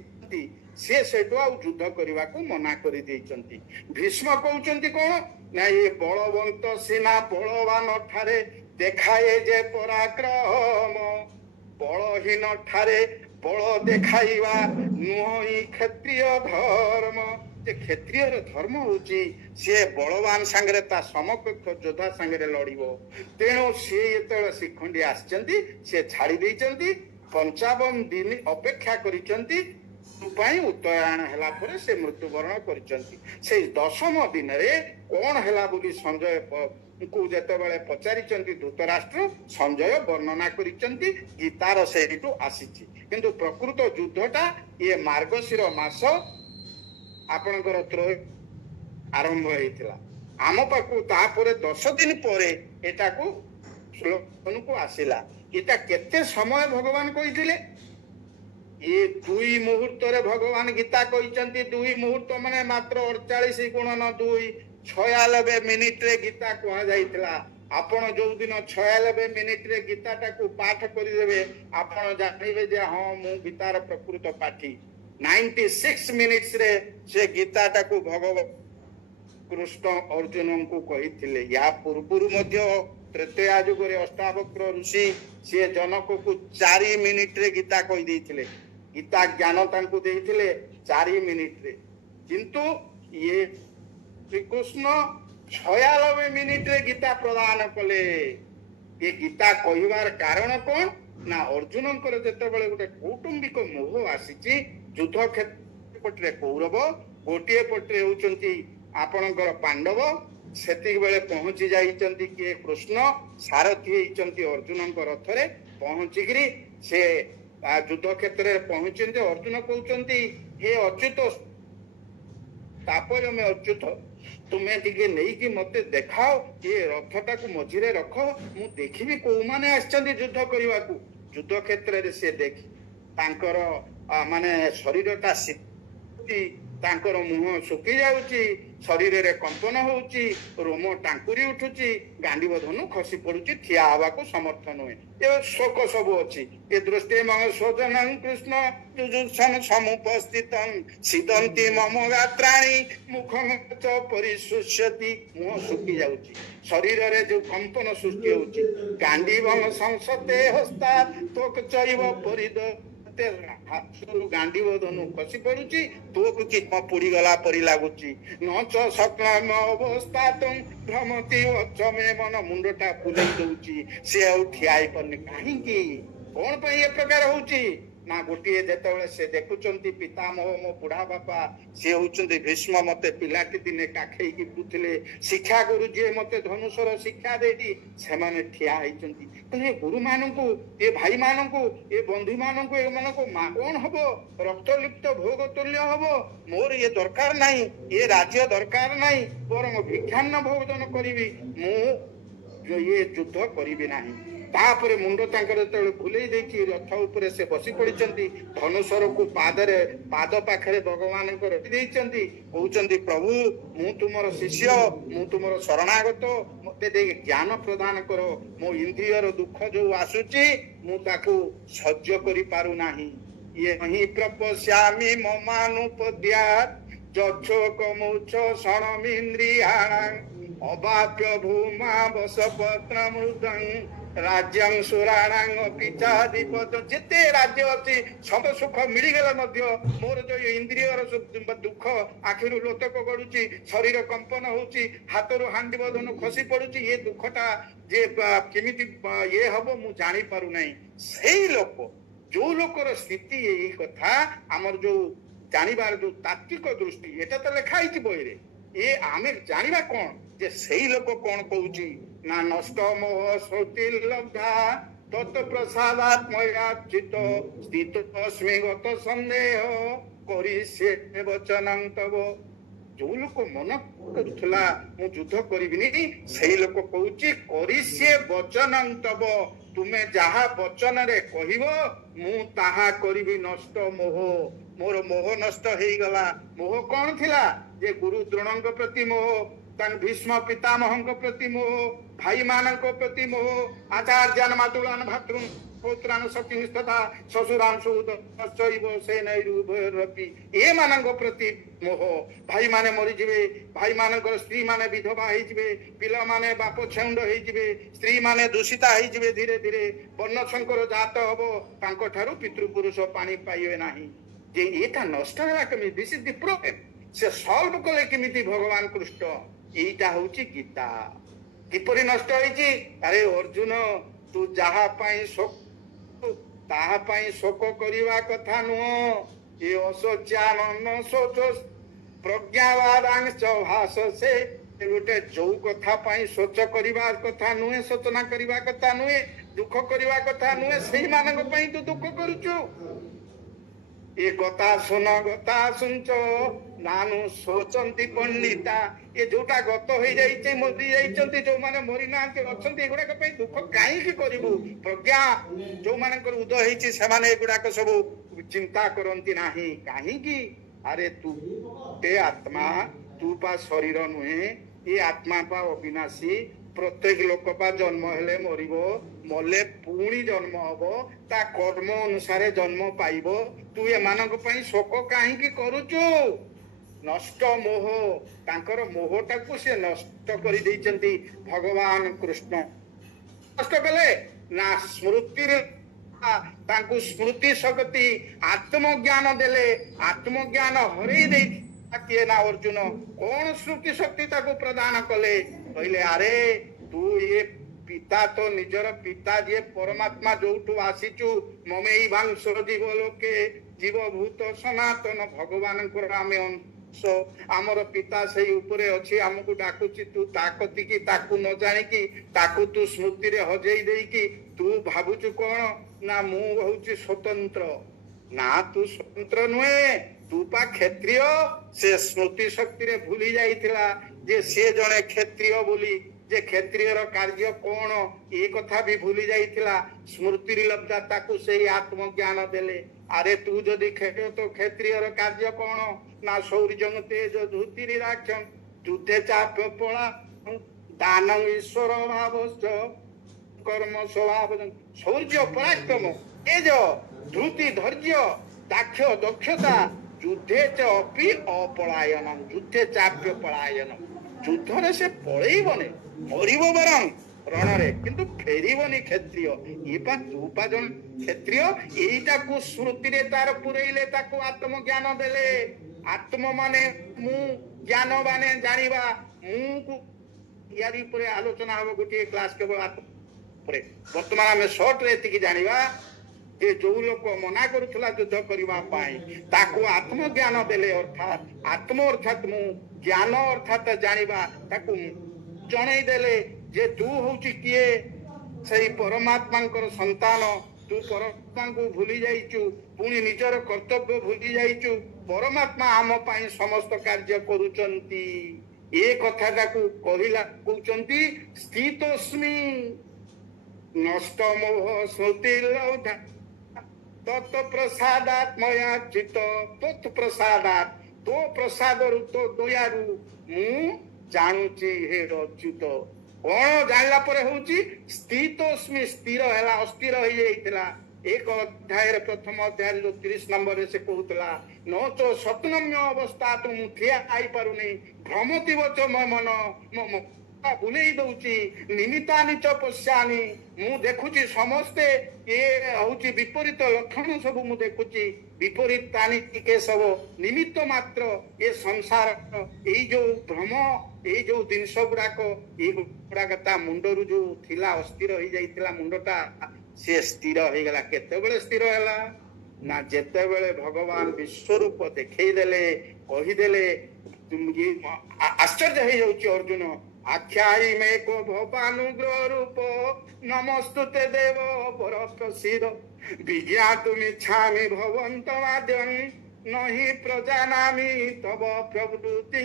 से सेटु आ युद्ध करने को मना कर देइचंती भीष्म कहउचंती कौन ना ये बलवंत सेना बलवान ठारे देखाए जे पराक्रम बलहीन ठारे बल देखाइबा नुहई क्षत्रिय धर्म जे क्षत्रिय धर्म होची से बलवान सांगरे ता समकक्ष योद्धा सांगरे लड़िबो तेणु से जेतेबेले शिखंडी आछंती से छाड़ी देइचंती 55 दिन अपेक्षा करिचंती उत्तरायण है से मृत्युवरण कर 10म दिन कौन है बोली संजय को जेतेबेले पचारिचंती धृतराष्ट्र संजय वर्णना करिचंती गीतार सेठू आसी किंतु प्रकृत युद्धटा ये मार्गशीर मास आपणकर त्रय आरंभ होइतिला आम पाखु तापरे 10 दिन परे एटा को श्लोकन को आसिला एटा केते समय भगवान कहिथिले ये 2 मुहूर्त रे भगवान गीता कहिचंती 2 मुहूर्त माने मात्र 48 गुणन 2 96 मिनिट रे गीता कहा जाइतिला आपण जो दिन 96 मिनिट रे गीताटा को पाठ करि देबे आपण जानिबे जे हां मु गीतार प्रकृत पाठी 96 मिनिट्स रे से गीताटा को भगवान कृष्ण अर्जुन को कही या पूर्व त्रेतया जुग अष्टावक्र ऋषि सी जनक को 4 मिनिट रे गीता कही देथिले गीता ज्ञान तांको देथिले 4 मिनिट रे किंतु ये श्री कृष्ण 96 मिनिट रे गीता प्रदान कले। ये गीता कहिबार कारण कौन ना अर्जुन जेतेबेले गोटे कौटुंबिक मोह आसीची युद्ध क्षेत्र पटरे कौरव गोटे पटरे होउचंती आपणकर पांडव सेतिक बेले पहुंची जाइचंती कि कृष्ण सारथी होइचंती अर्जुन रथ रे पहुंचीगिरी से युद्ध क्षेत्र रे पहुंचंती अर्जुन कहउचंती हे अच्युत तापय में अच्युत तुम्हें टिके नहीं कि मते देखाओ ये रथटा को मझिरे रख मु देखिबी को माने आछंती युद्ध करबा को युद्ध क्षेत्र रे से देखि तांकर माने शरीरटा सिद्धि तांकर मुह सुखी जाउची शरीर रे कंपन होउची रोम टांकुरी उठुची गांडीव धनु खसी पडुची ठिया हवा को समर्थन होए ये शोक सब अछि ये दृष्टि मम स्वजनं कृष्ण जुजुत्सन समुपस्थितं सिदंती मम गात्राणि मुखं च परिशुष्यति मुह सुखी जाउची शरीर रे जो कंपन सृष्टि होउची गांडीव संसते हस्ता तोक चैव परिद गांडीव धनु खसी पड़ुची तोक कि पुड़ी गला परी लागुची न च सकलम अवस्था तुम भ्रमति अचमे मन मुंडटा फुलै दउची से आउ ठियाई परनी काहे की कोन पे ये प्रकार होउची ना गोटे जेतेबेले से देखुचंती पितामह मो बुढ़ा बापा से होउचंती भीष्म मते पिलाटी दिने काखई की पुथिले शिक्षा गुरु जे मते धनुषर शिक्षा देती से माने ठिया हैचंती तले गुरु माननकु ए भाई माननकु ए बंधु माननकु ए माननको मा कोन हबो रक्त लिप्त भोग तुल्य हबो मोर ये दरकार नाही ये राज्य दरकार नाही परम भिक्षान्न भोजन करिवि मु जो ये युद्ध करिवि नाही तापरे मुंड तांकर जेतेबेले भुलेई देछि रथ ऊपर से बसी पड़िचंती धनुषर को पादरे पाद पाखरे भगवान को रखि देइचंती कहउचंती प्रभु मु तुमर शिष्य मु तुमर शरणागत मते दे ज्ञान प्रदान करो मो इंद्रियर दुख जो आसुची मु ताकू सह्य करि पारु नाही ये नहीं प्रपश्यामि ममानुपद्यात् जच्छोक मुच्छ शरणमिन्द्रियाणां अवाप्य भूमा वसपत्र मृदं राज्यं सुराणां पिचाधिपत जिते राज्य अछि सब सुख मिली गेला मध्य मोर जो इंद्रियर दुख आखिरु लोतक गडुची शरीर कंपन होउची हातरो हांडी बदन खसी पडुची ये दुखटा जे केमिति ये हबो मु जानि पारु नाही सेही लोक जो लोकर स्थिति यही कथा हमर जो जानिबार जो तात्विक दृष्टि एटा त लेखाई छि बहिरे ए आमे जानिबा कोन जे सेही लोक कोन कहउची ना नष्ट मोह श्रुति लब्धा तत् प्रसादात् मया चित्त स्थित अस्मि गत संदेह करिष्ये वचनं तव जो लोक मन करुथला मु युद्ध करिबिनी सेही लोक कहउची करिष्ये वचनं तव तुमे जहा वचन रे कहिबो मु ताहा करिबि नष्ट मोह मोर मोह नष्ट हेई गला मोह कोन थिला जे गुरु द्रोणंक प्रति मोह तन भीष्म पितामहं प्रति मोह भाई मानक प्रति मोह आचार्यान मातुलान भातृन पुत्रान सखी तथा ससुरान सुदश्चैव सेनैरुभयरपि ए मानक प्रति मोह भाई माने मरि जिवे भाई मानक स्त्री माने विधवा हेई जिवे पिला माने बाप छेउंड हेई जिवे स्त्री माने दूषिता हेई जिवे धीरे धीरे वर्ण संकर जात हबो तांको ठारू पितृपुरुष पानी पाइबे नाही जे एटा नष्ट होला केमि दिस इज द प्रॉब्लम से सॉल्व कले केमिति भगवान कृष्ण एटा होची गीता किपरि नष्ट होईची अरे अर्जुन तू जहा पाई शोक ताहा पाई शोक करिवा कथा नुह ए असोच्यान सोच प्रज्ञावादांश भास से गोटे जो कथा पाई सोच करिवा कथा नुहे सोचना करिवा कथा नुहे दुख करिवा कथा नुहे सेही मानक पई तू दुख करूचु ए कथा सुन गता सुनच नानु सोचंती पंडिता ये जोटा गत हो जाइछे मरि जाइछंती जो माने मरि नांते अछंती एगुडा के पई दुख काहे की करिवु प्रज्ञा जो मानकर उदय होइछे से माने एगुडा के सब चिंता करंती नाही काहे की अरे तू ते आत्मा तू पा शरीर नुहे ये आत्मा पा अविनाशी प्रत्येक लोक पा जन्म हेले मरिबो मले पुणी जन्म हबो ता कर्म अनुसार जन्म पाइबो तू ए मानक पई शोक काहे की करूचु ନଷ୍ଟ ମୋହ ତାଙ୍କର ମୋହଟାକୁ ସେ ନଷ୍ଟ କରିଦେଇଛନ୍ତି ଭଗବାନ କୃଷ୍ଣ। ନଷ୍ଟ କଲେ ନା ସ୍ମୃତିରେ ତାଙ୍କୁ ସ୍ମୃତି ଶକ୍ତି ଆତ୍ମଜ୍ଞାନ ଦେଲେ। ଆତ୍ମଜ୍ଞାନ ହରେଇ ଦେଇ କିଏ ନା ଅର୍ଜୁନ କଣ ସ୍ମୃତି ଶକ୍ତି ତାକୁ ପ୍ରଦାନ କଲେ? କହିଲେ ଆରେ ତୁ ଇଏ ପିତା ତ ନିଜର ପିତା ଯିଏ ପରମାତ୍ମା ଯୋଉଠୁ ଆସିଛୁ ମମେଇ ଭାଂଶ ଜୀବ ଲୋକେ ଜୀବଭୂତ ସନାତନ ଭଗବାନଙ୍କର ଆମେ ଅଂଶ। ଆମର ପିତା ସେଇ ଉପରେ ଅଛି, ଆମକୁ ଡାକୁଛି, ତୁ ତା କତିକି ତାକୁ ନ ଜାଣିକି ତାକୁ ତୁ ସ୍ମୃତିରେ ହଜେଇ ଦେଇକି ତୁ ଭାବୁଛୁ କଣ ନା ମୁଁ ହଉଛି ସ୍ୱତନ୍ତ୍ର। ନା ତୁ ସ୍ୱତନ୍ତ୍ର ନୁହେଁ, ତୁ ପା କ୍ଷତ୍ରିୟ। ସେ ସ୍ମୃତି ଶକ୍ତିରେ ଭୁଲି ଯାଇଥିଲା ଯେ ସେ ଜଣେ କ୍ଷତ୍ରିୟ ବୋଲି, ଯେ କ୍ଷତ୍ରିୟର କାର୍ଯ୍ୟ କଣ ଏ କଥା ବି ଭୁଲି ଯାଇଥିଲା। ସ୍ମୃତିରେ ଲବ୍ଧା ତାକୁ ସେଇ ଆତ୍ମଜ୍ଞାନ ଦେଲେ। ଆରେ ତୁ ଯଦି କ୍ଷତ୍ରିୟ ତ କ୍ଷତ୍ରିୟର କାର୍ଯ୍ୟ କଣ ନା ଶୌର୍ଯ୍ୟ ତେଜ ଧୃତିରି ରାକ୍ଷମ ଯୁଦ୍ଧେ ଚାପ ପଳା ଦାନ ଈଶ୍ୱର ଭାବଶ୍ଚ କର୍ମ ସ୍ୱଭାବ ଶୌର୍ଯ୍ୟ ପରାକ୍ରମ ତେଜ ଧୃତି ଧୈର୍ଯ୍ୟ ଦାକ୍ଷ ଦକ୍ଷତା ଯୁଦ୍ଧେ ଚ ଅପି ଅପଳାୟନ ଯୁଦ୍ଧେ ଚାପ୍ୟ ପଳାୟନ। ଯୁଦ୍ଧରେ ସେ ପଳେଇବନି, ମରିବ ବରଂ ରଣରେ, କିନ୍ତୁ ଫେରିବନି କ୍ଷତ୍ରିୟ। ତୁ ପା ଜଣେ କ୍ଷତ୍ରିୟ। ଏଇଟାକୁ ସ୍ମୃତିରେ ତାର ପୁରେଇଲେ, ତାକୁ ଆତ୍ମଜ୍ଞାନ ଦେଲେ। ଆତ୍ମ ମାନେ ମୁଁ, ଜ୍ଞାନ ମାନେ ଜାଣିବା। ମୁଁ ୟାରି ଉପରେ ଆଲୋଚନା ହବ ଗୋଟିଏ କ୍ଲାସ କେବଳ ଉପରେ। ବର୍ତ୍ତମାନ ଆମେ ସର୍ଟରେ ଏତିକି ଜାଣିବା ଯେ ଯୋଉ ଲୋକ ମନା କରୁଥିଲା ଯୁଦ୍ଧ କରିବା ପାଇଁ ତାକୁ ଆତ୍ମଜ୍ଞାନ ଦେଲେ। ଅର୍ଥାତ ଆତ୍ମ ଅର୍ଥାତ ମୁଁ, ଜ୍ଞାନ ଅର୍ଥାତ ଜାଣିବା, ତାକୁ ଜଣେଇ ଦେଲେ ଯେ ତୁ ହଉଛି କିଏ, ସେଇ ପରମାତ୍ମାଙ୍କର ସନ୍ତାନ। ତୁ ପରମାତ୍ମାଙ୍କୁ ଭୁଲି ଯାଇଛୁ, ପୁଣି ନିଜର କର୍ତ୍ତବ୍ୟ ଭୁଲି ଯାଇଛୁ। ପରମାତ୍ମା ଆମ ପାଇଁ ସମସ୍ତ କାର୍ଯ୍ୟ କରୁଛନ୍ତି। ଏ କଥାଟାକୁ କହିଲା କହୁଛନ୍ତି ସ୍ଥିତୋସ୍ମି ନଷ୍ଟ ମୋହ ସ୍ମୃତି ଲବ୍ଧା ତତ୍ ପ୍ରସାଦାତ୍ ମୟା ଚିତ ତତ୍ ପ୍ରସାଦାତ୍ ତୋ ପ୍ରସାଦରୁ ତୋ ଦୟାରୁ ମୁଁ ଜାଣୁଛି ହେ ଅଚ୍ୟୁତ। କଣ ଜାଣିଲା ପରେ ହଉଛି ସ୍ଥିତୋସ୍ମି, ସ୍ଥିର ହେଲା, ଅସ୍ଥିର ହେଇଯାଇଥିଲା। ଏକ ଅଧ୍ୟାୟରେ ପ୍ରଥମ ଅଧ୍ୟାୟରେ ଯୋଉ 30 ନମ୍ବରରେ ସେ କହୁଥିଲା ନ ତ ସ୍ୱପ୍ନମ୍ୟ ଅବସ୍ଥା ତୁ ମୁଁ ଠିଆ ହେଇପାରୁନି ଭ୍ରମତିବ ଚ ମୋ ମନ ମୋ ବୁଲେଇ ଦଉଛି ନିମିତ୍ତାନି ଚ ପଶ୍ୟାନି ମୁଁ ଦେଖୁଛି ସମସ୍ତେ ଏ ହଉଛି ବିପରୀତ ଲକ୍ଷଣ ସବୁ ମୁଁ ଦେଖୁଛି। ବିପରୀତାନି ଟିକେ ସବୁ ନିମିତ୍ତ ମାତ୍ର ଏ ସଂସାର ଏଇ ଯୋଉ ଭ୍ରମ ଏଇ ଯୋଉ ଜିନିଷ ଗୁଡାକ ଏଇ ଗୁଡାକ ତା ମୁଣ୍ଡରୁ ଯୋଉ ଥିଲା ଅସ୍ଥିର ହେଇଯାଇଥିଲା ମୁଣ୍ଡଟା ସେ ସ୍ଥିର ହେଇଗଲା। କେତେବେଳେ ସ୍ଥିର ହେଲା ନା ଯେତେବେଳେ ଭଗବାନ ବିଶ୍ୱରୂପ ଦେଖେଇ ଦେଲେ, କହିଦେଲେ। ଆଶ୍ଚର୍ଯ୍ୟ ହେଇଯାଉଛି ଅର୍ଜୁନ। ଆଖ୍ୟାଇ ମେ କୋ ଭବାନୁଗ୍ରହ ରୂପ ନମସ୍ତୁତେ ଦେବ ପର ପ୍ରସିଦ୍ଧ ବିଜ୍ଞାତୁମିଚ୍ଛାମି ଭବନ୍ତଂ ଆଦ୍ୟଂ ନହି ପ୍ରଜାନାମି ତବ ପ୍ରବୃତ୍ତି।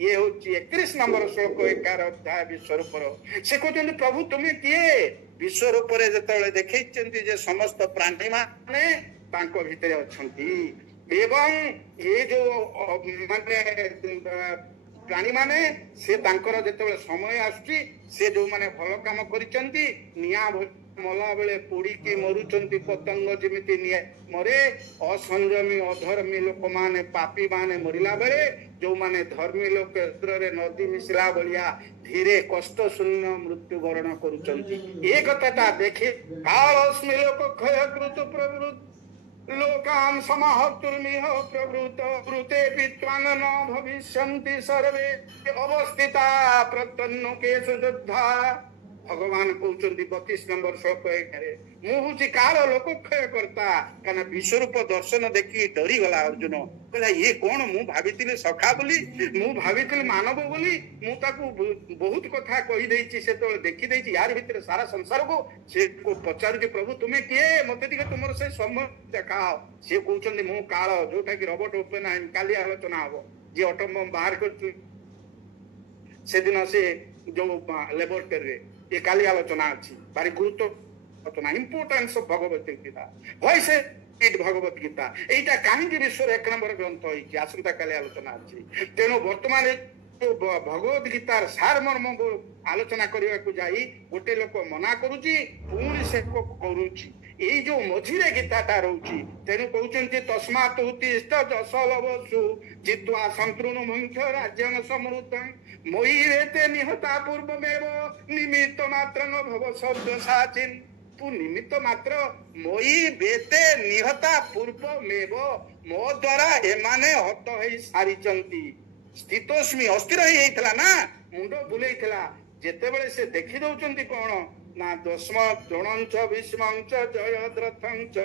ଇଏ ହଉଛି 31 ନମ୍ବର ଶ୍ଲୋକ 11 ଅଧ୍ୟାୟ ବିଶ୍ୱରୂପର। ସେ କହୁଛନ୍ତି ପ୍ରଭୁ ତୁମେ କିଏ? ବିଶ୍ୱରୂପରେ ଯେତେବେଳେ ଦେଖେଇଛନ୍ତି ଯେ ସମସ୍ତ ପ୍ରାଣୀ ମାନେ ତାଙ୍କ ଭିତରେ ଅଛନ୍ତି ଏବଂ ଏ ଯୋଉ ମାନେ ପ୍ରାଣୀ ମାନେ ସେ ତାଙ୍କର ଯେତେବେଳେ ସମୟ ଆସୁଛି ସେ ଯୋଉମାନେ ଭଲ କାମ କରିଛନ୍ତି ନିଆଁ ମଲା ବେଳେ ପୋଡିକି ମରୁଛନ୍ତି ପତଙ୍ଗ ଯେମିତି ନିଆଁ ମରେ, ଅସଂଯମୀ ଅଧର୍ମୀ ଲୋକମାନେ ପାପୀ ମାନେ ମରିଲା ବେଳେ ଯୋଉମାନେ ଧର୍ମୀ ଲୋକ କ୍ଷେତ୍ରରେ ନଦୀ ମିଶିଲା ଭଳିଆ ଧୀରେ କଷ୍ଟ ଶୂନ୍ୟ ମୃତ୍ୟୁ ବରଣ କରୁଛନ୍ତି। ଏ କଥାଟା ଦେଖି କାଳସ୍ମି ଲୋକ କ୍ଷୟକୃତ ପ୍ରବୃତ୍ତି ଲୋକାନ୍ ସମାହର୍ତ୍ତୁର୍ମିହ ପ୍ରବୃତ ବୃତେ ବିତ୍ୱାନ ନ ଭବିଷ୍ୟନ୍ତି ସର୍ବେ ଅବସ୍ଥିତା ପ୍ରତ୍ୟନ୍ନକେଷୁ ଯୋଦ୍ଧା। ଭଗବାନ କହୁଛନ୍ତି 32 ନମ୍ବର ଶ୍ଲୋକ 1ରେ ମୁଁ ହଉଛି କାଳ ଲୋକକ୍ଷୟ କର୍ତ୍ତା। କାରଣ ବିଶ୍ୱରୂପ ଦର୍ଶନ ଦେଖି ଡରିଗଲା ଅର୍ଜୁନ। କହିଲା ଇଏ କଣ, ମୁଁ ଭାବିଥିଲି ସଖା ବୋଲି, ମୁଁ ଭାବିଥିଲି ମାନବ ବୋଲି, ମୁଁ ତାକୁ ବହୁତ କଥା କହିଦେଇଛି, ସେତେବେଳେ ଦେଖିଦେଇଛି ୟାର ଭିତରେ ସାରା ସଂସାରକୁ। ସେ ପଚାରୁଛି ପ୍ରଭୁ ତୁମେ କିଏ, ମତେ ଟିକେ ତୁମର ସେ ସମୟ ଦେଖାଅ। ସିଏ କହୁଛନ୍ତି ମୁଁ କାଳ, ଯୋଉଟା କି ରବଟ ଓପେନ କାଲି ଆଲୋଚନା ହବ। ଯିଏ ଅଟୋମ ବମ୍ ବାହାର କରୁଛି ସେଦିନ ସେ ଯୋଉ ଲ୍ୟାବରେଟୋରୀରେ ଏ କାଲି ଆଲୋଚନା ଅଛି। ଭାରି ଗୁରୁତ୍ୱ ଆଲୋଚନା, importance of Bhagavad Gita, voice Bhagavad Gita. ଏଇଟା କାହିଁକି ବିଶ୍ୱର 1 ନମ୍ବର ଗ୍ରନ୍ଥ ହେଇଛି, ଆସନ୍ତା କାଲି ଆଲୋଚନା ଅଛି। ତେଣୁ ବର୍ତ୍ତମାନ ଭଗବତ ଗୀତାର ସାରମର୍ମକୁ ଆଲୋଚନା କରିବାକୁ ଯାଇ ଗୋଟେ ଲୋକ ମନା କରୁଛି, ପୁଣି ସେ କରୁଛି। ଏଇ ଯୋଉ ମଝିରେ ଗୀତାଟା ରହୁଛି ତେଣୁ କହୁଛନ୍ତି ତସ୍ମାତ୍ ଉତ୍ତିଷ୍ଠ ଯଶଲଭସୁ ଜିତ୍ୱା ସନ୍ତୃଣୁ ମୁଖ୍ୟ ରାଜ୍ୟଂ ସମୃଦ୍ଧଂ ମୟି ଏତେ ନିହତା ପୂର୍ବମେବ ନିମିତ୍ତ ମାତ୍ର ଭବ ସଦ୍ୟସାଚିନ୍ ତୁ ନିମିତ୍ତ ମାତ୍ର ମୟି ବେତେ ନିହତା ପୂର୍ବମେବ ମୋ ଦ୍ୱାରା ଏମାନେ ହତ ହେଇ ସାରିଛନ୍ତି। ସ୍ଥିତୋସ୍ମି ଅସ୍ଥିର ହେଇଯାଇଥିଲା ନା, ମୁଣ୍ଡ ବୁଲେଇଥିଲା। ଯେତେବେଳେ ସେ ଦେଖି ଦଉଛନ୍ତି କଣ ନା ଦଶମ ଦ୍ରୋଣଞ୍ଚ ଭୀଷ୍ମଞ୍ଚ ଜୟଦ୍ରଥଞ୍ଚ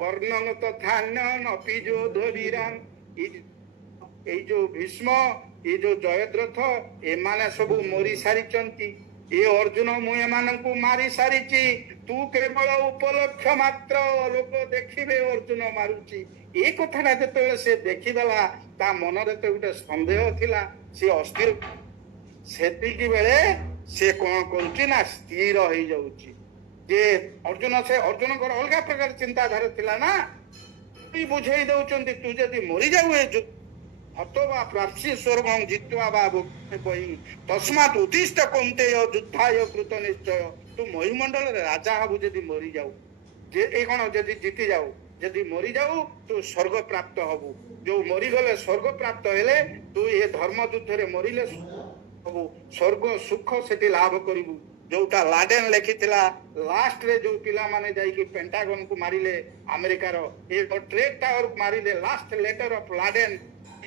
କର୍ଣ୍ଣଂ ତଥାନ୍ୟନପି ଯୋଧବୀରାନ୍ ଏଇ ଯୋଉ ଭୀଷ୍ମ ଏଇ ଯୋଉ ଜୟଦ୍ରଥ ଏମାନେ ସବୁ ମରି ସାରିଛନ୍ତି। ଏ ଅର୍ଜୁନ ମୁଁ ଏମାନଙ୍କୁ ମାରି ସାରିଛି, ତୁ କେବଳ ଉପଲକ୍ଷ ମାତ୍ର, ଲୋକ ଦେଖିବେ ଅର୍ଜୁନ ମାରୁଛି। ଏ କଥାଟା ଯେତେବେଳେ ସେ ଦେଖିଦେଲା ତା ମନରେ ତ ଗୋଟେ ସନ୍ଦେହ ଥିଲା, ସେ ଅସ୍ଥିର। ସେତିକି ବେଳେ ସେ କଣ କରୁଛି ନା ସ୍ଥିର ହେଇଯାଉଛି ଯେ ଅର୍ଜୁନଙ୍କର ଅଲଗା ପ୍ରକାର ଚିନ୍ତାଧାରା ଥିଲା ନା, ବୁଝେଇ ଦଉଛନ୍ତି ତୁ ଯଦି ମରିଯାଉ ହତବା ପ୍ରାପ୍ସି ସ୍ୱର୍ଗଂ ଜିତ୍ୱା ବା ବହି ତସ୍ମାତ୍ ଉତ୍ତିଷ୍ଠ କୌନ୍ତେୟ ଯୁଦ୍ଧାୟ କୃତ ନିଶ୍ଚୟ ତୁ ମହିମଣ୍ଡଳରେ ରାଜା ହବୁ ଯଦି ମରିଯାଉ, ଯେ ଏଇ କଣ ଯଦି ଜିତି ଯାଉ, ଯଦି ମରିଯାଉ ତୁ ସ୍ୱର୍ଗ ପ୍ରାପ୍ତ ହବୁ। ଯୋଉ ମରିଗଲେ ସ୍ୱର୍ଗ ପ୍ରାପ୍ତ ହେଲେ ତୁ ଏ ଧର୍ମ ଯୁଦ୍ଧରେ ମରିଲେ ହବୁ, ସ୍ୱର୍ଗ ସୁଖ ସେଠି ଲାଭ କରିବୁ। ଯୋଉଟା ଲାଡେନ୍ ଲେଖିଥିଲା ଲାଷ୍ଟରେ ଯୋଉ ପିଲାମାନେ ଯାଇକି ପେଣ୍ଟାଗନ କୁ ମାରିଲେ ଆମେରିକାର ଏ ଟ୍ରେଡ୍ ଟାୱାର କୁ ମାରିଲେ, ଲାଷ୍ଟ ଲେଟର ଅଫ ଲାଡେନ୍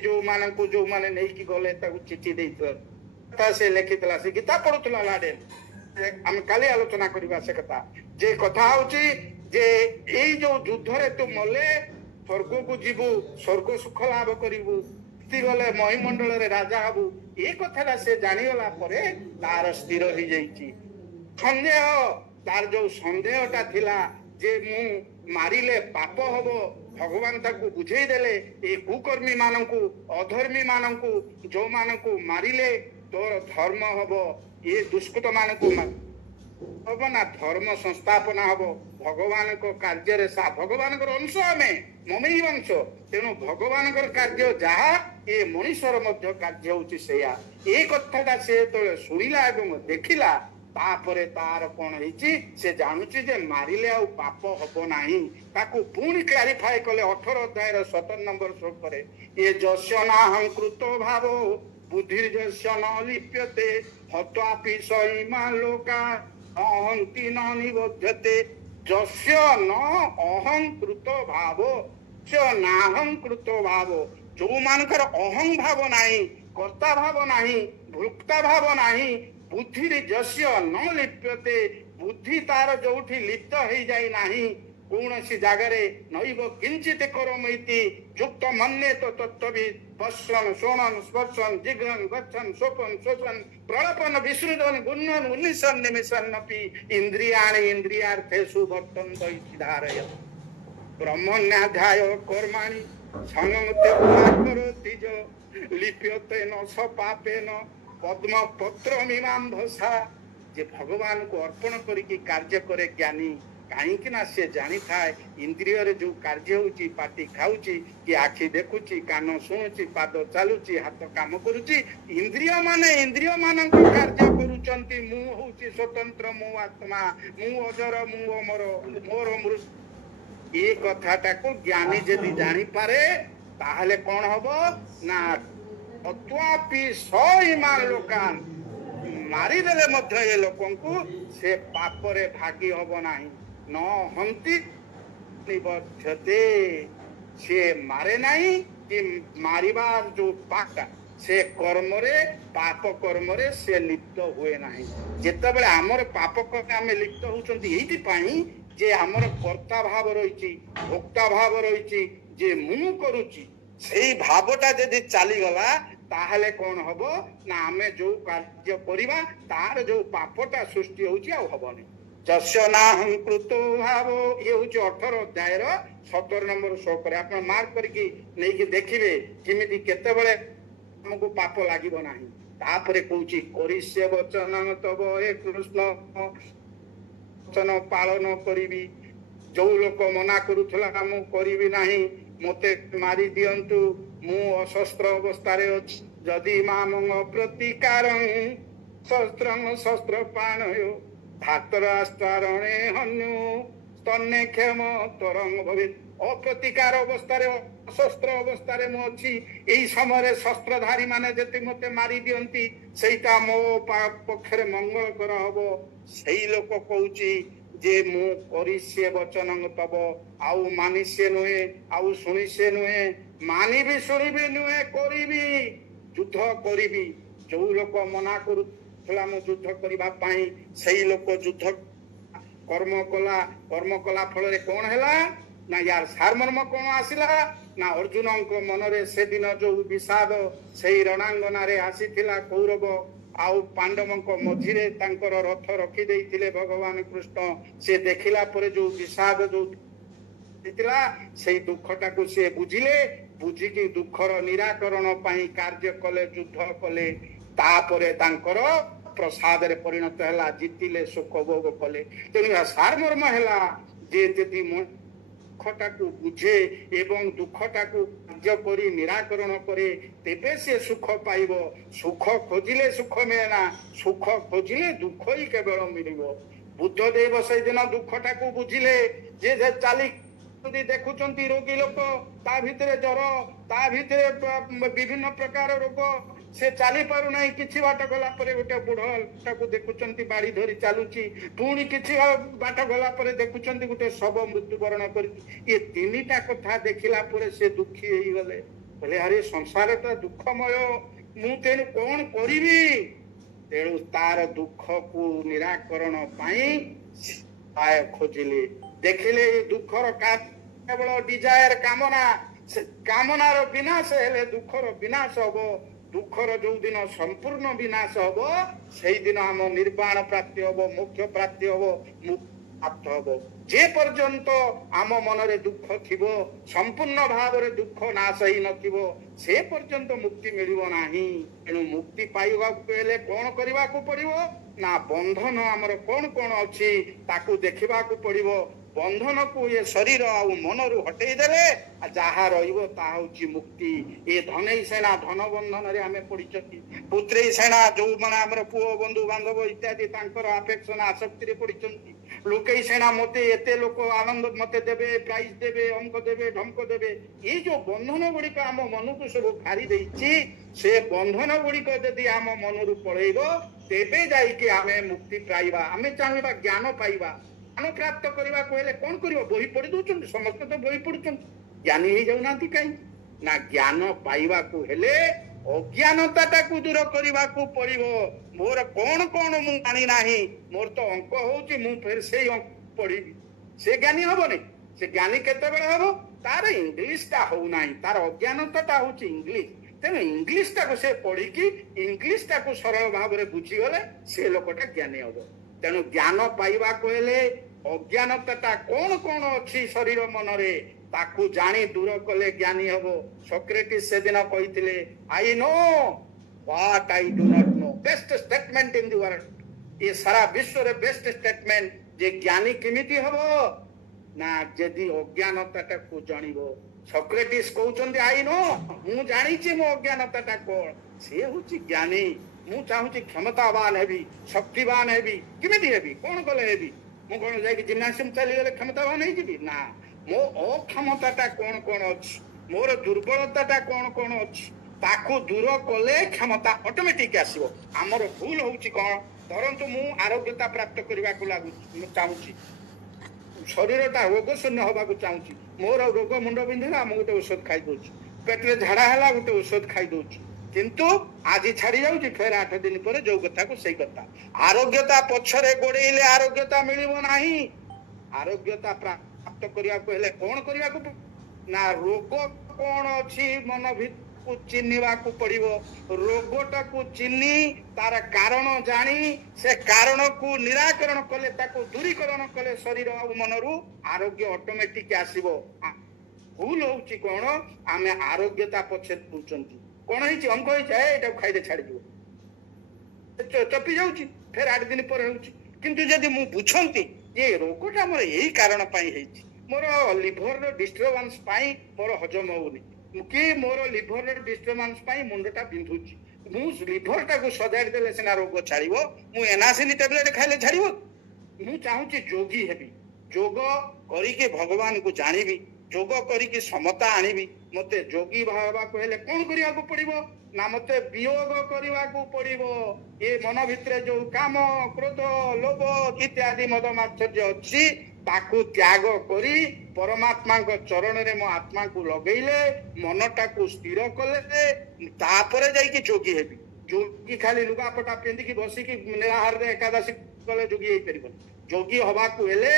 ଯୋଉମାନେ ନେଇକି ଗଲେ ତାକୁ ଚିଠି ଦେଇଥିଲା ସେ ଲେଖିଥିଲା। ସେ ଗୀତା ପଢୁଥିଲା ଲାଡେନ୍, ଆମେ କାଲି ଆଲୋଚନା କରିବା ସେ କଥା। ଯେ କଥା ହଉଛି ଯେ ଏଇ ଯୋଉ ଯୁଦ୍ଧରେ ତୁ ମଲେ ସ୍ୱର୍ଗକୁ ଯିବୁ, ସ୍ୱର୍ଗ ସୁଖ ଲାଭ କରିବୁ, ଗଲେ ମହିମଣ୍ଡଳରେ ରାଜା ହବୁ। ଏ କଥାଟା ସେ ଜାଣିଗଲା ପରେ ତାର ସ୍ଥିର ହେଇଯାଇଛି। ସନ୍ଦେହ, ତାର ଯୋଉ ସନ୍ଦେହଟା ଥିଲା ଯେ ମୁଁ ମାରିଲେ ପାପ ହବ, ଭଗବାନ ତାକୁ ବୁଝେଇ ଦେଲେ ଏ କୁକର୍ମୀ ମାନଙ୍କୁ, ଅଧର୍ମୀ ମାନଙ୍କୁ ଯୋଉମାନଙ୍କୁ ମାରିଲେ ତୋର ଧର୍ମ ହବ, ଏ ଦୁଷ୍କୃତ ମାନଙ୍କୁ ହବ ନା ଧର୍ମ ସଂସ୍ଥାପନା ହବ, ଭଗବାନଙ୍କ କାର୍ଯ୍ୟରେ ଭଗବାନଙ୍କର ଅଂଶ ଆମେ, ମମେଇ ଅଂଶ, ତେଣୁ ଭଗବାନଙ୍କର କାର୍ଯ୍ୟ ଯାହା ଏ ମଣିଷର ମଧ୍ୟ କାର୍ଯ୍ୟ ହଉଛି ସେଇଆ। ଏ କଥାଟା ସେ ଯେତେବେଳେ ଶୁଣିଲା ଏବଂ ଦେଖିଲା ତାପରେ ତାର କଣ ହେଇଛି, ସେ ଜାଣୁଛି ଯେ ମାରିଲେ ଆଉ ପାପ ହବ ନାହିଁ। ତାକୁ ପୁଣି କ୍ଲାରିଫାଏ କଲେ 18 ଅଧ୍ୟାୟର 17 ନମ୍ବର ଶ୍ଲୋକରେ, ଏ ଯସ୍ୟ ନାହଂକୃତ ଭାବ ବୁଦ୍ଧିର୍ ଯସ୍ୟ ନ ଲିପ୍ୟତେ ହତ୍ୱାପି ସଇମା ଲୋକା ଅହଂତି ନ ନିବଧ୍ୟତେ। ଯସ୍ୟ ନ ଅହଂକୃତ ଭାବ ନାହଂକୃତ ଭାବ, ଯୋଉମାନଙ୍କର ଅହଂ ଭାବ ନାହିଁ, କର୍ତ୍ତା ଭାବ ନାହିଁ, ଭୋକ୍ତା ଭାବ ନାହିଁ, ବୁଦ୍ଧିରେ ଯସ୍ୟ ନ ଲିପ୍ୟତେ, ବୁଦ୍ଧି ତାର ଯୋଉଠି ଲିପ୍ତ ହେଇଯାଇ ନାହିଁ କୌଣସି ଜାଗାରେ, ନୈବ କିଞ୍ଚିତ କରମଇତି ଯୁକ୍ତ ମନ୍ୟେତ ତତ୍ତ୍ୱବିତ୍ ପଶ୍ୟନ୍ ଶୋଣନ୍ ସ୍ପର୍ଶନ୍ ଜିଘ୍ରନ୍ ଗଚ୍ଛନ୍ ଶୋପନ୍ ଶୋଷନ୍ ପ୍ରଳପନ୍ ବିସୃଜନ୍ ଗୁଣ୍ଣନ୍ ଉନ୍ନିଶନ୍ ନିମିଷନ୍ ଅପି ଇନ୍ଦ୍ରିୟାଣि ଇନ୍ଦ୍ରିୟାର୍ଥେଷୁ ବର୍ତ୍ତନ୍ତ ଇତି ଧାରୟ। ବ୍ରହ୍ମଣ୍ୟାଧ୍ୟାୟ କର୍ମାଣि ସଂଗତ୍ୟ ଲିପ୍ୟତେ ନ ସ ପାପେନ ପଦ୍ମ ପତ୍ରମିମାମ୍ଭସା। ଯେ ଭଗବାନଙ୍କୁ ଅର୍ପଣ କରିକି କାର୍ଯ୍ୟ କରେ ଜ୍ଞାନୀ, କାହିଁକି ନା ସେ ଜାଣିଥାଏ ଇନ୍ଦ୍ରିୟରେ ଯୋଉ କାର୍ଯ୍ୟ ହଉଛି, ପାଟି ଖାଉଛି କି ଆଖି ଦେଖୁଛି, କାନ ଶୁଣୁଛି, ପାଦ ଚାଲୁଛି, ହାତ କାମ କରୁଛି, ଇନ୍ଦ୍ରିୟ ମାନେ ଇନ୍ଦ୍ରିୟ ମାନଙ୍କ କାର୍ଯ୍ୟ କରୁଛନ୍ତି। ମୁଁ ହଉଛି ସ୍ୱତନ୍ତ୍ର, ମୁଁ ଆତ୍ମା, ମୁଁ ଅଜର, ମୁଁ ଅମର, ମୋର ମୃତ୍ୟୁ। ଏ କଥାଟାକୁ ଜ୍ଞାନୀ ଯଦି ଜାଣିପାରେ ତାହେଲେ କଣ ହବ ନା ଅତ୍ୱାପି ସଇମାନ୍ ଲୋକାନ୍, ମାରିଦେଲେ ମଧ୍ୟ ଏ ଲୋକଙ୍କୁ ସେ ପାପରେ ଭାଗି ହବ ନାହିଁ। ନ ହନ୍ତି ନିବଧ୍ୟତେ, ସେ ମାରେ ନାହିଁ କି ମାରିବାର ଯୋଉ ପାପ ସେ କର୍ମରେ, ପାପ କର୍ମରେ ସେ ଲିପ୍ତ ହୁଏ ନାହିଁ। ଯେତେବେଳେ ଆମର ପାପ କର୍ମରେ ଆମେ ଲିପ୍ତ ହଉଛନ୍ତି ଏଇଥିପାଇଁ ଯେ ଆମର କର୍ତ୍ତା ଭାବ ରହିଛି, ଭୋକ୍ତା ଭାବ ରହିଛି, ଯେ ମୁଁ କରୁଛି, ସେଇ ଭାବଟା ଯଦି ଚାଲିଗଲା ତାହେଲେ କଣ ହବ ନା ଆମେ ଯୋଉ କାର୍ଯ୍ୟ କରିବା ତାର ଯୋଉ ପାପଟା ସୃଷ୍ଟି ହଉଛି ଆଉ ହବନି। ଯସ୍ୟ ନାହଂକୃତ ଭାବ, ଇଏ ହଉଛି 18 ଅଧ୍ୟାୟର 17 ନମ୍ବର ଶ୍ଲୋକରେ। ଆପଣ ମାର୍କ କରିକି ନେଇକି ଦେଖିବେ କେମିତି କେତେବେଳେ ଆମକୁ ପାପ ଲାଗିବ ନାହିଁ। ତାପରେ କହୁଛି କରିଷ୍ୟ ବଚନ ତବ ହେ କୃଷ୍ଣ, ବଚନ ପାଳନ କରିବି। ଯୋଉ ଲୋକ ମନା କରୁଥିଲା ମୁଁ କରିବି ନାହିଁ, ମତେ ମାରି ଦିଅନ୍ତୁ, ମୁଁ ଅଶସ୍ତ୍ର ଅବସ୍ଥାରେ ଅଛି, ଯଦି ମାମଙ୍ଗ ପ୍ରତିକାରଂ ଶସ୍ତ୍ରଂ ଶସ୍ତ୍ର ପାଣୟ ଧାତରାଷ୍ଟ୍ରାରଣେ ହନ୍ୟୁ ତନ୍ନେ କ୍ଷମ ତରଙ୍ଗ ଭବେ ଅପ୍ରତିକାର ଅବସ୍ଥାରେ ଅଶସ୍ତ୍ର ଅବସ୍ଥାରେ ମୁଁ ଅଛି ଏଇ ସମୟରେ ଶସ୍ତ୍ରଧାରୀ ମାନେ ଯଦି ମତେ ମାରି ଦିଅନ୍ତି ସେଇଟା ମୋ ପକ୍ଷରେ ମଙ୍ଗଳକର ହବ। ସେଇ ଲୋକ କହୁଛି ଯେ ମୁଁ କରି ସେ ବଚନ ତବ ଆଉ ମାନି ସେ ନୁହେଁ ଆଉ ଶୁଣି ସେ ନୁହେଁ ମାନିବି ଶୁଣିବି ନୁହେଁ କରିବି ଯୁଦ୍ଧ କରିବି। ଯୋଉ ଲୋକ ମନା କରୁଥିଲା ମୁଁ ଯୁଦ୍ଧ କରିବା ପାଇଁ ସେଇ ଲୋକ ଯୁଦ୍ଧ କର୍ମ କଲା ଫଳରେ କଣ ହେଲା ନା ୟାର ସାରମର୍ମ କଣ ଆସିଲା ନା ଅର୍ଜୁନଙ୍କ ମନରେ ସେଦିନ ଯୋଉ ବିଷାଦ ସେଇ ରଣାଙ୍ଗନାରେ ଆସିଥିଲା କୌରବ ଆଉ ପାଣ୍ଡବଙ୍କ ମଝିରେ ତାଙ୍କର ରଥ ରଖି ଦେଇଥିଲେ ଭଗବାନ କୃଷ୍ଣ ସେ ଦେଖିଲା ପରେ ଯୋଉ ବିଷାଦ ଯୋଉ ଥିଲା ସେଇ ଦୁଃଖଟାକୁ ସେ ବୁଝିଲେ ବୁଝିକି ଦୁଃଖର ନିରାକରଣ ପାଇଁ କାର୍ଯ୍ୟ କଲେ ଯୁଦ୍ଧ କଲେ ତାପରେ ତାଙ୍କର ପ୍ରସାଦରେ ପରିଣତ ହେଲା ଜିତିଲେ ସୁଖ ଭୋଗ କଲେ। ତେଣୁ ସାରମର୍ମ ହେଲା ଯେ ଯଦି ଦୁଃଖଟାକୁ ବୁଝେ ଏବଂ ଦୁଃଖଟାକୁ କାର୍ଯ୍ୟ କରି ନିରାକରଣ କରେ ତେବେ ସେ ସୁଖ ପାଇବ। ସୁଖ ଖୋଜିଲେ ସୁଖ ମିଳେ ନା ସୁଖ ଖୋଜିଲେ ଦୁଃଖ ହିଁ କେବଳ ମିଳିବ। ବୁଦ୍ଧଦେବ ସେଇଦିନ ଦୁଃଖଟାକୁ ବୁଝିଲେ ଯେ ଚାଲି ଦେଖୁଛନ୍ତି ରୋଗୀ ଲୋକ ତା ଭିତରେ ଜ୍ୱର ତା ଭିତରେ ବିଭିନ୍ନ ପ୍ରକାର ରୋଗ ସେ ଚାଲି ପାରୁନାହିଁ କିଛି ବାଟ ଗଲା ପରେ ଗୋଟେ ବୁଢଟାକୁ ଦେଖୁଛନ୍ତି ବାଡି ଧରି ଚାଲୁଛି ପୁଣି କିଛି ବାଟ ଗଲା ପରେ ଦେଖୁଛନ୍ତି ଗୋଟେ ଶବ ମୃତ୍ୟୁବରଣ କରିଛି। ଏ ତିନିଟା କଥା ଦେଖିଲା ପରେ ସେ ଦୁଃଖୀ ହେଇଗଲେ କହିଲେ ଆରେ ସଂସାରଟା ଦୁଃଖମୟ ମୁଁ ତେଣୁ କଣ କରିବି। ତେଣୁ ତାର ଦୁଃଖକୁ ନିରାକରଣ ପାଇଁ ଉପାୟ ଖୋଜିଲେ ଦେଖିଲେ ଏ ଦୁଃଖର କେବଳ ଡିଜାୟାର କାମନାର ବିନାଶ ହେଲେ ଦୁଃଖର ବିନାଶ ହବ। ଦୁଃଖର ଯୋଉ ଦିନ ସମ୍ପୂର୍ଣ୍ଣ ବିନାଶ ହବ ସେଇଦିନ ଆମ ନିର୍ବାଣ ପ୍ରାପ୍ତି ହବ ମୋକ୍ଷ ପ୍ରାପ୍ତି ହବ ପ୍ରାପ୍ତ ହବ। ଯେ ପର୍ଯ୍ୟନ୍ତ ଆମ ମନରେ ଦୁଃଖ ଥିବ ସମ୍ପୂର୍ଣ୍ଣ ଭାବରେ ଦୁଃଖ ନାଶ ହେଇ ନଥିବ ସେ ପର୍ଯ୍ୟନ୍ତ ମୁକ୍ତି ମିଳିବ ନାହିଁ। ତେଣୁ ମୁକ୍ତି ପାଇବାକୁ ହେଲେ କଣ କରିବାକୁ ପଡିବ ନା ବନ୍ଧନ ଆମର କଣ କଣ ଅଛି ତାକୁ ଦେଖିବାକୁ ପଡିବ। ବନ୍ଧନକୁ ଏ ଶରୀର ଆଉ ମନରୁ ହଟେଇ ଦେଲେ ଯାହା ରହିବ ତାହା ହଉଛି ମୁକ୍ତି। ଏ ଧନେଇ ସେନା ଧନ ବନ୍ଧନରେ ଆମେ ପଡିଛନ୍ତି ପୁତ୍ରେଇ ସେନା ଯୋଉମାନେ ଆମର ପୁଅ ବନ୍ଧୁ ବାନ୍ଧବ ଇତ୍ୟାଦି ତାଙ୍କର ଆଫେକ୍ସନ ଆସକ୍ତିରେ ପଡିଛନ୍ତି। ଲୋକେଇ ସେନା ମତେ ଏତେ ଲୋକ ଆନନ୍ଦ ମତେ ଦେବେ ପ୍ରାଇଜ ଦେବେ ଅଙ୍କ ଦେବେ ଢଙ୍କ ଦେବେ ଏଇ ଯୋଉ ବନ୍ଧନ ଗୁଡିକ ଆମ ମନକୁ ସବୁ ଘାରି ଦେଇଛି ସେ ବନ୍ଧନ ଗୁଡିକ ଯଦି ଆମ ମନରୁ ପଳେଇବ ତେବେ ଯାଇକି ଆମେ ମୁକ୍ତି ପାଇବା। ଆମେ ଚାହିଁବା ଜ୍ଞାନ ପାଇବା। ଜ୍ଞାନ ପ୍ରାପ୍ତ କରିବାକୁ ହେଲେ କଣ କରିବ ବହି ପଢି ଦଉଛନ୍ତି ସମସ୍ତେ ତ ବହି ପଢୁଛନ୍ତି ଜ୍ଞାନୀ ହେଇଯାଉନାହାନ୍ତି କାହିଁକି ନା ଜ୍ଞାନ ପାଇବାକୁ ହେଲେ ଅଜ୍ଞାନତାଟାକୁ ଦୂର କରିବାକୁ ପଡିବ। ମୋର କଣ କଣ ମୁଁ ଜାଣି ନାହିଁ ମୋର ତ ଅଙ୍କ ହଉଛି ମୁଁ ଫେର ସେଇ ଅଙ୍କ ପଢିବି ସେ ଜ୍ଞାନୀ ହବନି। ସେ ଜ୍ଞାନୀ କେତେବେଳେ ହବ ତାର ଇଂଲିଶ ଟା ହଉନାହିଁ ତାର ଅଜ୍ଞାନତାଟା ହଉଛି ଇଂଲିଶ। ତେଣୁ ଇଂଲିଶ ଟାକୁ ସେ ପଢିକି ଇଂଲିଶ ଟାକୁ ସରଳ ଭାବରେ ବୁଝିଗଲେ ସେ ଲୋକଟା ଜ୍ଞାନୀ ହବ। ତେଣୁ ଜ୍ଞାନ ପାଇବାକୁ ହେଲେ ଅଜ୍ଞାନତାଟା କଣ କଣ ଅଛି ଶରୀର ମନରେ ତାକୁ ଜାଣି ଦୂର କଲେ ଜ୍ଞାନୀ ହବ। ସକ୍ରେଟିସ୍ ସେଦିନ କହିଥିଲେ I no what I do not know best statement in the world। ଏ ସାରା ବିଶ୍ୱରେ ବେଷ୍ଟ ଷ୍ଟେଟମେଣ୍ଟ ଯେ ଜ୍ଞାନୀ କେମିତି ହବ ନା ଯଦି ଅଜ୍ଞାନତାଟାକୁ ଜାଣିବ। ସକ୍ରେଟିସ୍ କହୁଛନ୍ତି ଆଇ ନୋ ମୁଁ ଜାଣିଛି ମୋ ଅଜ୍ଞାନତାଟା କଣ ସେ ହଉଛି ଜ୍ଞାନୀ। ମୁଁ ଚାହୁଁଛି କ୍ଷମତାବାନ ହେବି ଶକ୍ତିବାନ ହେବି କେମିତି ହେବି କଣ କଲେ ହେବି ମୁଁ କଣ ଯାଇକି ଜିମ୍ନାସିୟମ ଚାଲିଗଲେ କ୍ଷମତାବାନ ହେଇଯିବି ନା। ମୋ ଅକ୍ଷମତାଟା କଣ କଣ ଅଛି ମୋର ଦୁର୍ବଳତାଟା କଣ କଣ ଅଛି ତାକୁ ଦୂର କଲେ କ୍ଷମତା ଅଟୋମେଟିକ ଆସିବ। ଆମର ଭୁଲ ହଉଛି କଣ ଧରନ୍ତୁ ମୁଁ ଆରୋଗ୍ୟତା ପ୍ରାପ୍ତ କରିବାକୁ ଚାହୁଁଛି ଶରୀରଟା ରୋଗ ଶୂନ୍ୟ ହବାକୁ ଚାହୁଁଛି ମୋର ରୋଗ ମୁଣ୍ଡ ବିନ୍ଧିଲା ମୁଁ ଗୋଟେ ଔଷଧ ଖାଇଦଉଛି ପେଟରେ ଝାଡା ହେଲା ଗୋଟେ ଔଷଧ ଖାଇଦଉଛି କିନ୍ତୁ ଆଜି ଛାଡି ଯାଉଛି ଫେର 8 ଦିନ ପରେ ଯୋଉ କଥାକୁ ସେଇ କଥା। ଆରୋଗ୍ୟତା ପଛରେ ଗୋଡେଇଲେ ଆରୋଗ୍ୟତା ମିଳିବ ନାହିଁ। ଆରୋଗ୍ୟତା ପ୍ରାପ୍ତ କରିବାକୁ ହେଲେ କଣ କରିବାକୁ ନା ରୋଗ କଣ ଅଛି ମନ ଭିତରକୁ ଚିହ୍ନିବାକୁ ପଡିବ। ରୋଗଟାକୁ ଚିହ୍ନି ତାର କାରଣ ଜାଣି ସେ କାରଣକୁ ନିରାକରଣ କଲେ ତାକୁ ଦୂରୀକରଣ କଲେ ଶରୀର ଆଉ ମନରୁ ଆରୋଗ୍ୟ ଅଟୋମେଟିକ ଆସିବ। ଭୁଲ ହଉଛି କଣ ଆମେ ଆରୋଗ୍ୟତା ପଛରେ ଦଉଛନ୍ତି କଣ ହେଇଛି ଅଙ୍କ ହେଇଛି ଏଇଟାକୁ ଖାଇଲେ ଛାଡିଯିବ ଚପି ଯାଉଛି ଫେର 8 ଦିନ ପରେ ହଉଛି। କିନ୍ତୁ ଯଦି ମୁଁ ବୁଝନ୍ତି ଯେ ରୋଗଟା ମୋର ଏଇ କାରଣ ପାଇଁ ହେଇଛି ମୋର ଲିଭରର ଡିଷ୍ଟର୍ବାନ୍ସ ପାଇଁ ମୋର ହଜମ ହଉନି କି ମୋର ଲିଭରର ଡିଷ୍ଟର୍ବାନ୍ସ ପାଇଁ ମୁଣ୍ଡଟା ବିନ୍ଧୁଛି ମୁଁ ଲିଭରଟାକୁ ସଜାଡି ଦେଲେ ସିନା ରୋଗ ଛାଡିବ। ମୁଁ ଏନାସିନ ଟ୍ୟାବଲେଟ ଖାଇଲେ ଛାଡିବ। ମୁଁ ଚାହୁଁଛି ଯୋଗୀ ହେବି ଯୋଗ କରିକି ଭଗବାନଙ୍କୁ ଜାଣିବି, ଯୋଗ କରିକି ସମତା ଆଣିବି। ମତେ ଯୋଗୀ ହେବାକୁ ହେଲେ କଣ କରିବାକୁ ପଡିବ ନା ମତେ ବିయోଗ କରିବାକୁ ପଡିବ। ଏ ମନ ଭିତରେ ଯୋଉ କାମ, କ୍ରୋଧ, ଲୋଭ ଇତ୍ୟାଦି ମଦ ମାତ୍ସର୍ଯ୍ୟ ଅଛି ତାକୁ ତ୍ୟାଗ କରି ପରମାତ୍ମାଙ୍କ ଚରଣରେ ମୋ ଆତ୍ମାକୁ ଲଗେଇଲେ, ମନଟାକୁ ସ୍ଥିର କଲେ, ତାପରେ ଯାଇକି ଯୋଗୀ ହେବି। ଯୋଗୀ ଖାଲି ଲୁଗାପଟା ପିନ୍ଧିକି ବସିକି ନିରାହାରରେ ଏକାଦଶୀ କଲେ ଯୋଗୀ ହେଇପାରିବନି। ଯୋଗୀ ହବାକୁ ହେଲେ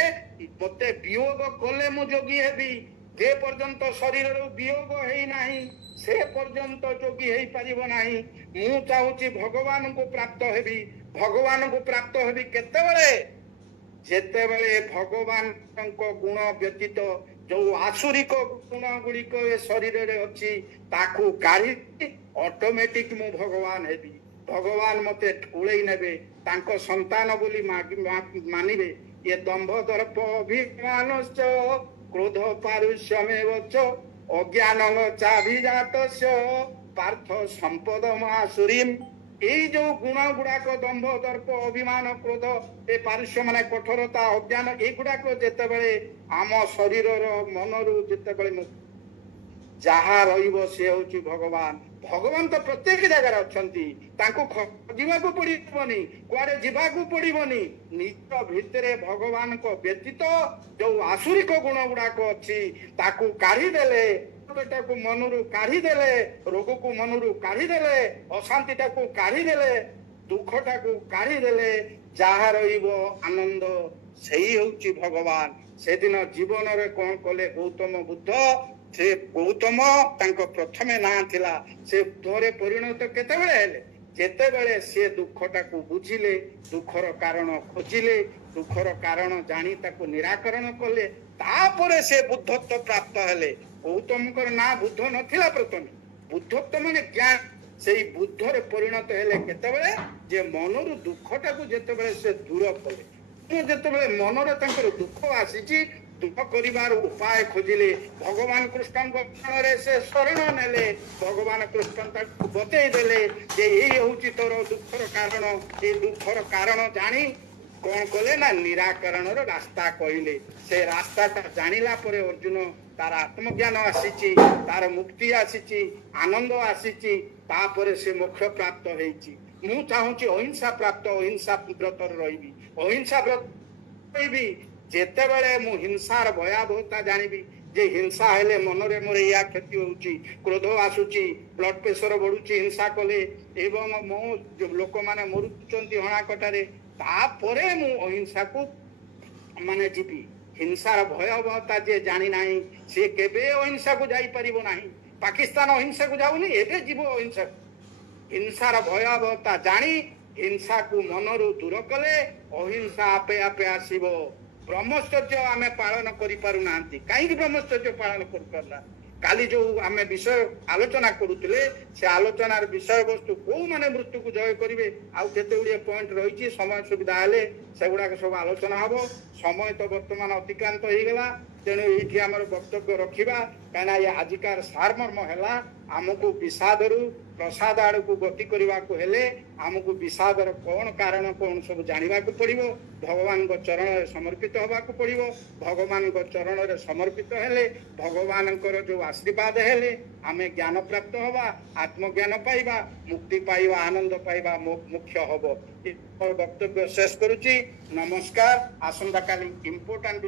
ମତେ ବିయోଗ କଲେ ମୁଁ ଯୋଗୀ ହେବି। ଯେ ପର୍ଯ୍ୟନ୍ତ ଶରୀରରୁ ବିయోଗ ହେଇନାହିଁ ସେ ପର୍ଯ୍ୟନ୍ତ ଯୋଗୀ ହେଇପାରିବ ନାହିଁ। ମୁଁ ଚାହୁଁଛି ଭଗବାନଙ୍କୁ ପ୍ରାପ୍ତ ହେବି। ଭଗବାନଙ୍କୁ ପ୍ରାପ୍ତ ହେବି କେତେବେଳେ? ଯେତେବେଳେ ଭଗବାନଙ୍କ ଗୁଣ ବ୍ୟତୀତ ଯୋଉ ଆସୁରିକ ଗୁଣ ଗୁଡିକ ଏ ଶରୀରରେ ଅଛି ତାକୁ କାଢି ଅଟୋମେଟିକ ମୁଁ ଭଗବାନ ହେବି। ଭଗବାନ ମତେ ଠୁଳେଇ ନେବେ, ତାଙ୍କ ସନ୍ତାନ ବୋଲି ମାନିବେ। ଏ ଦମ୍ଭ ଦର୍ପ ଅଭିମାନଶ୍ଚ କ୍ରୋଧ ପାରୁଷ୍ୟମେବଚ ଅଜ୍ଞାନଂ ଚାଭିଜାତସ୍ୟ ପାର୍ଥ ସମ୍ପଦମ୍ ଆସୁରୀମ୍। ଏଇ ଯୋଉ ଗୁଣ ଗୁଡାକ ଦମ୍ଭ ଦର୍ପ ଅଭିମାନ କ୍ରୋଧ ଏ ପାରୁଷ୍ୟ ମାନେ କଠୋରତା ଅଜ୍ଞାନ ଏଗୁଡାକ ଯେତେବେଳେ ଆମ ଶରୀରର ମନରୁ ଯେତେବେଳେ ଯାହା ରହିବ ସେ ହଉଛି ଭଗବାନ। ଭଗବାନ ତ ପ୍ରତ୍ୟେକ ଜାଗାରେ ଅଛନ୍ତି, ତାଙ୍କୁ ଖୋଜିବାକୁ ପଡିବନି, କୁଆଡେ ଯିବାକୁ ପଡିବନି। ନିଜ ଭିତରେ ଭଗବାନଙ୍କ ବ୍ୟତୀତ ଯୋଉ ଆସୁରିକ ଗୁଣ ଗୁଡାକ ଅଛି ତାକୁ କାଢିଦେଲେ, ଟାକୁ ମନରୁ କାଢିଦେଲେ, ରୋଗକୁ ମନରୁ କାଢିଦେଲେ, ଅଶାନ୍ତିଟାକୁ କାଢିଦେଲେ, ଦୁଃଖଟାକୁ କାଢିଦେଲେ, ଯାହା ରହିବ ଆନନ୍ଦ, ସେଇ ହଉଛି ଭଗବାନ। ସେଦିନ ଜୀବନରେ କଣ କଲେ ଗୌତମ ବୁଦ୍ଧ? ସେ ଗୌତମ ତାଙ୍କ ପ୍ରଥମେ ନାଁ ଥିଲା, ସେ ବୁଦ୍ଧରେ ପରିଣତ କେତେବେଳେ ହେଲେ? ଯେତେବେଳେ ସେ ଦୁଃଖଟାକୁ ବୁଝିଲେ, ଦୁଃଖର କାରଣ ଖୋଜିଲେ, ଦୁଃଖର କାରଣ ଜାଣି ତାକୁ ନିରାକରଣ କଲେ, ତାପରେ ସେ ବୁଦ୍ଧତ୍ୱ ପ୍ରାପ୍ତ ହେଲେ। ଗୌତମଙ୍କର ନାଁ ବୁଦ୍ଧ ନଥିଲା ପ୍ରଥମେ। ବୁଦ୍ଧତ୍ୱ ମାନେ ଜ୍ଞାନ। ସେଇ ବୁଦ୍ଧରେ ପରିଣତ ହେଲେ କେତେବେଳେ? ଯେ ମନରୁ ଦୁଃଖଟାକୁ ଯେତେବେଳେ ସେ ଦୂର କଲେ, ଯେତେବେଳେ ମନରେ ତାଙ୍କର ଦୁଃଖ ଆସିଛି, ଦୁଃଖ କରିବାର ଉପାୟ ଖୋଜିଲେ, ଭଗବାନ କୃଷ୍ଣଙ୍କ ଚରଣରେ ସେ ଶରଣ ନେଲେ। ଭଗବାନ କୃଷ୍ଣ ତାକୁ ବତେଇ ଦେଲେ ଯେ ଏଇ ହଉଛି ତୋର ଦୁଃଖର କାରଣ। ଏ ଦୁଃଖର କାରଣ ଜାଣି କଣ କଲେ ନା ନିରାକରଣର ରାସ୍ତା କହିଲେ। ସେ ରାସ୍ତାଟା ଜାଣିଲା ପରେ ଅର୍ଜୁନ ତାର ଆତ୍ମଜ୍ଞାନ ଆସିଛି, ତାର ମୁକ୍ତି ଆସିଛି, ଆନନ୍ଦ ଆସିଛି, ତାପରେ ସେ ମୋକ୍ଷ ପ୍ରାପ୍ତ ହେଇଛି। ମୁଁ ଚାହୁଁଛି ଅହିଂସା ପ୍ରାପ୍ତ, ଅହିଂସା ବ୍ରତରେ ରହିବି, ଅହିଂସା ବ୍ରତ ରହିବି। ଯେତେବେଳେ ମୁଁ ହିଂସାର ଭୟାବହତା ଜାଣିବି ଯେ ହିଂସା ହେଲେ ମନରେ ମୋର ଏଇଆ କ୍ଷତି ହଉଛି, କ୍ରୋଧ ଆସୁଛି, ବ୍ଲଡ ପ୍ରେସର ବଢୁଛି ହିଂସା କଲେ, ଏବଂ ମୋ ଲୋକମାନେ ମରୁଛନ୍ତି ହଣାକଟାରେ, ତାପରେ ମୁଁ ଅହିଂସାକୁ ମାନେ ଯିବି। ହିଂସାର ଭୟାବହତା ଯିଏ ଜାଣିନାହିଁ ସେ କେବେ ଅହିଂସାକୁ ଯାଇପାରିବ ନାହିଁ। ପାକିସ୍ତାନ ଅହିଂସାକୁ ଯାଉନି, ଏବେ ଯିବ ଅହିଂସାକୁ। ହିଂସାର ଭୟାବହତା ଜାଣି ହିଂସାକୁ ମନରୁ ଦୂର କଲେ ଅହିଂସା ଆପେ ଆପେ ଆସିବ। ବ୍ରହ୍ମଚର୍ଯ୍ୟ ଆମେ ପାଳନ କରିପାରୁନାହାନ୍ତି। କାହିଁକି ବ୍ରହ୍ମଚର୍ଯ୍ୟ ପାଳନ କରିପାରୁନା? କାଲି ଯୋଉ ଆମେ ବିଷୟ ଆଲୋଚନା କରୁଥିଲେ, ସେ ଆଲୋଚନାର ବିଷୟବସ୍ତୁ କୋଉମାନେ ମୃତ୍ୟୁକୁ ଜୟ କରିବେ, ଆଉ କେତେ ଗୁଡିଏ ପଏଣ୍ଟ ରହିଛି, ସମୟ ସୁବିଧା ହେଲେ ସେଗୁଡାକ ସବୁ ଆଲୋଚନା ହବ। ସମୟ ତ ବର୍ତ୍ତମାନ ଅତିକ୍ରାନ୍ତ ହେଇଗଲା, ତେଣୁ ଏଇଠି ଆମର ବକ୍ତବ୍ୟ ରଖିବା। କାହିଁକିନା ଏ ଆଜିକାର ସାରମର୍ମ ହେଲା, ଆମକୁ ବିଷାଦରୁ ପ୍ରସାଦ ଆଡକୁ ଗତି କରିବାକୁ ହେଲେ ଆମକୁ ବିଷାଦର କଣ କାରଣ କଣ ସବୁ ଜାଣିବାକୁ ପଡିବ, ଭଗବାନଙ୍କ ଚରଣରେ ସମର୍ପିତ ହେବାକୁ ପଡିବ। ଭଗବାନଙ୍କ ଚରଣରେ ସମର୍ପିତ ହେଲେ, ଭଗବାନଙ୍କର ଯୋଉ ଆଶୀର୍ବାଦ ହେଲେ ଆମେ ଜ୍ଞାନ ପ୍ରାପ୍ତ ହବା, ଆତ୍ମଜ୍ଞାନ ପାଇବା, ମୁକ୍ତି ପାଇବା, ଆନନ୍ଦ ପାଇବା, ମୁଖ୍ୟ ହବ। ବକ୍ତବ୍ୟ ଶେଷ କରୁଛି। ନମସ୍କାର। ଆସନ୍ତାକାଲି ଇମ୍ପୋର୍ଟାଣ୍ଟ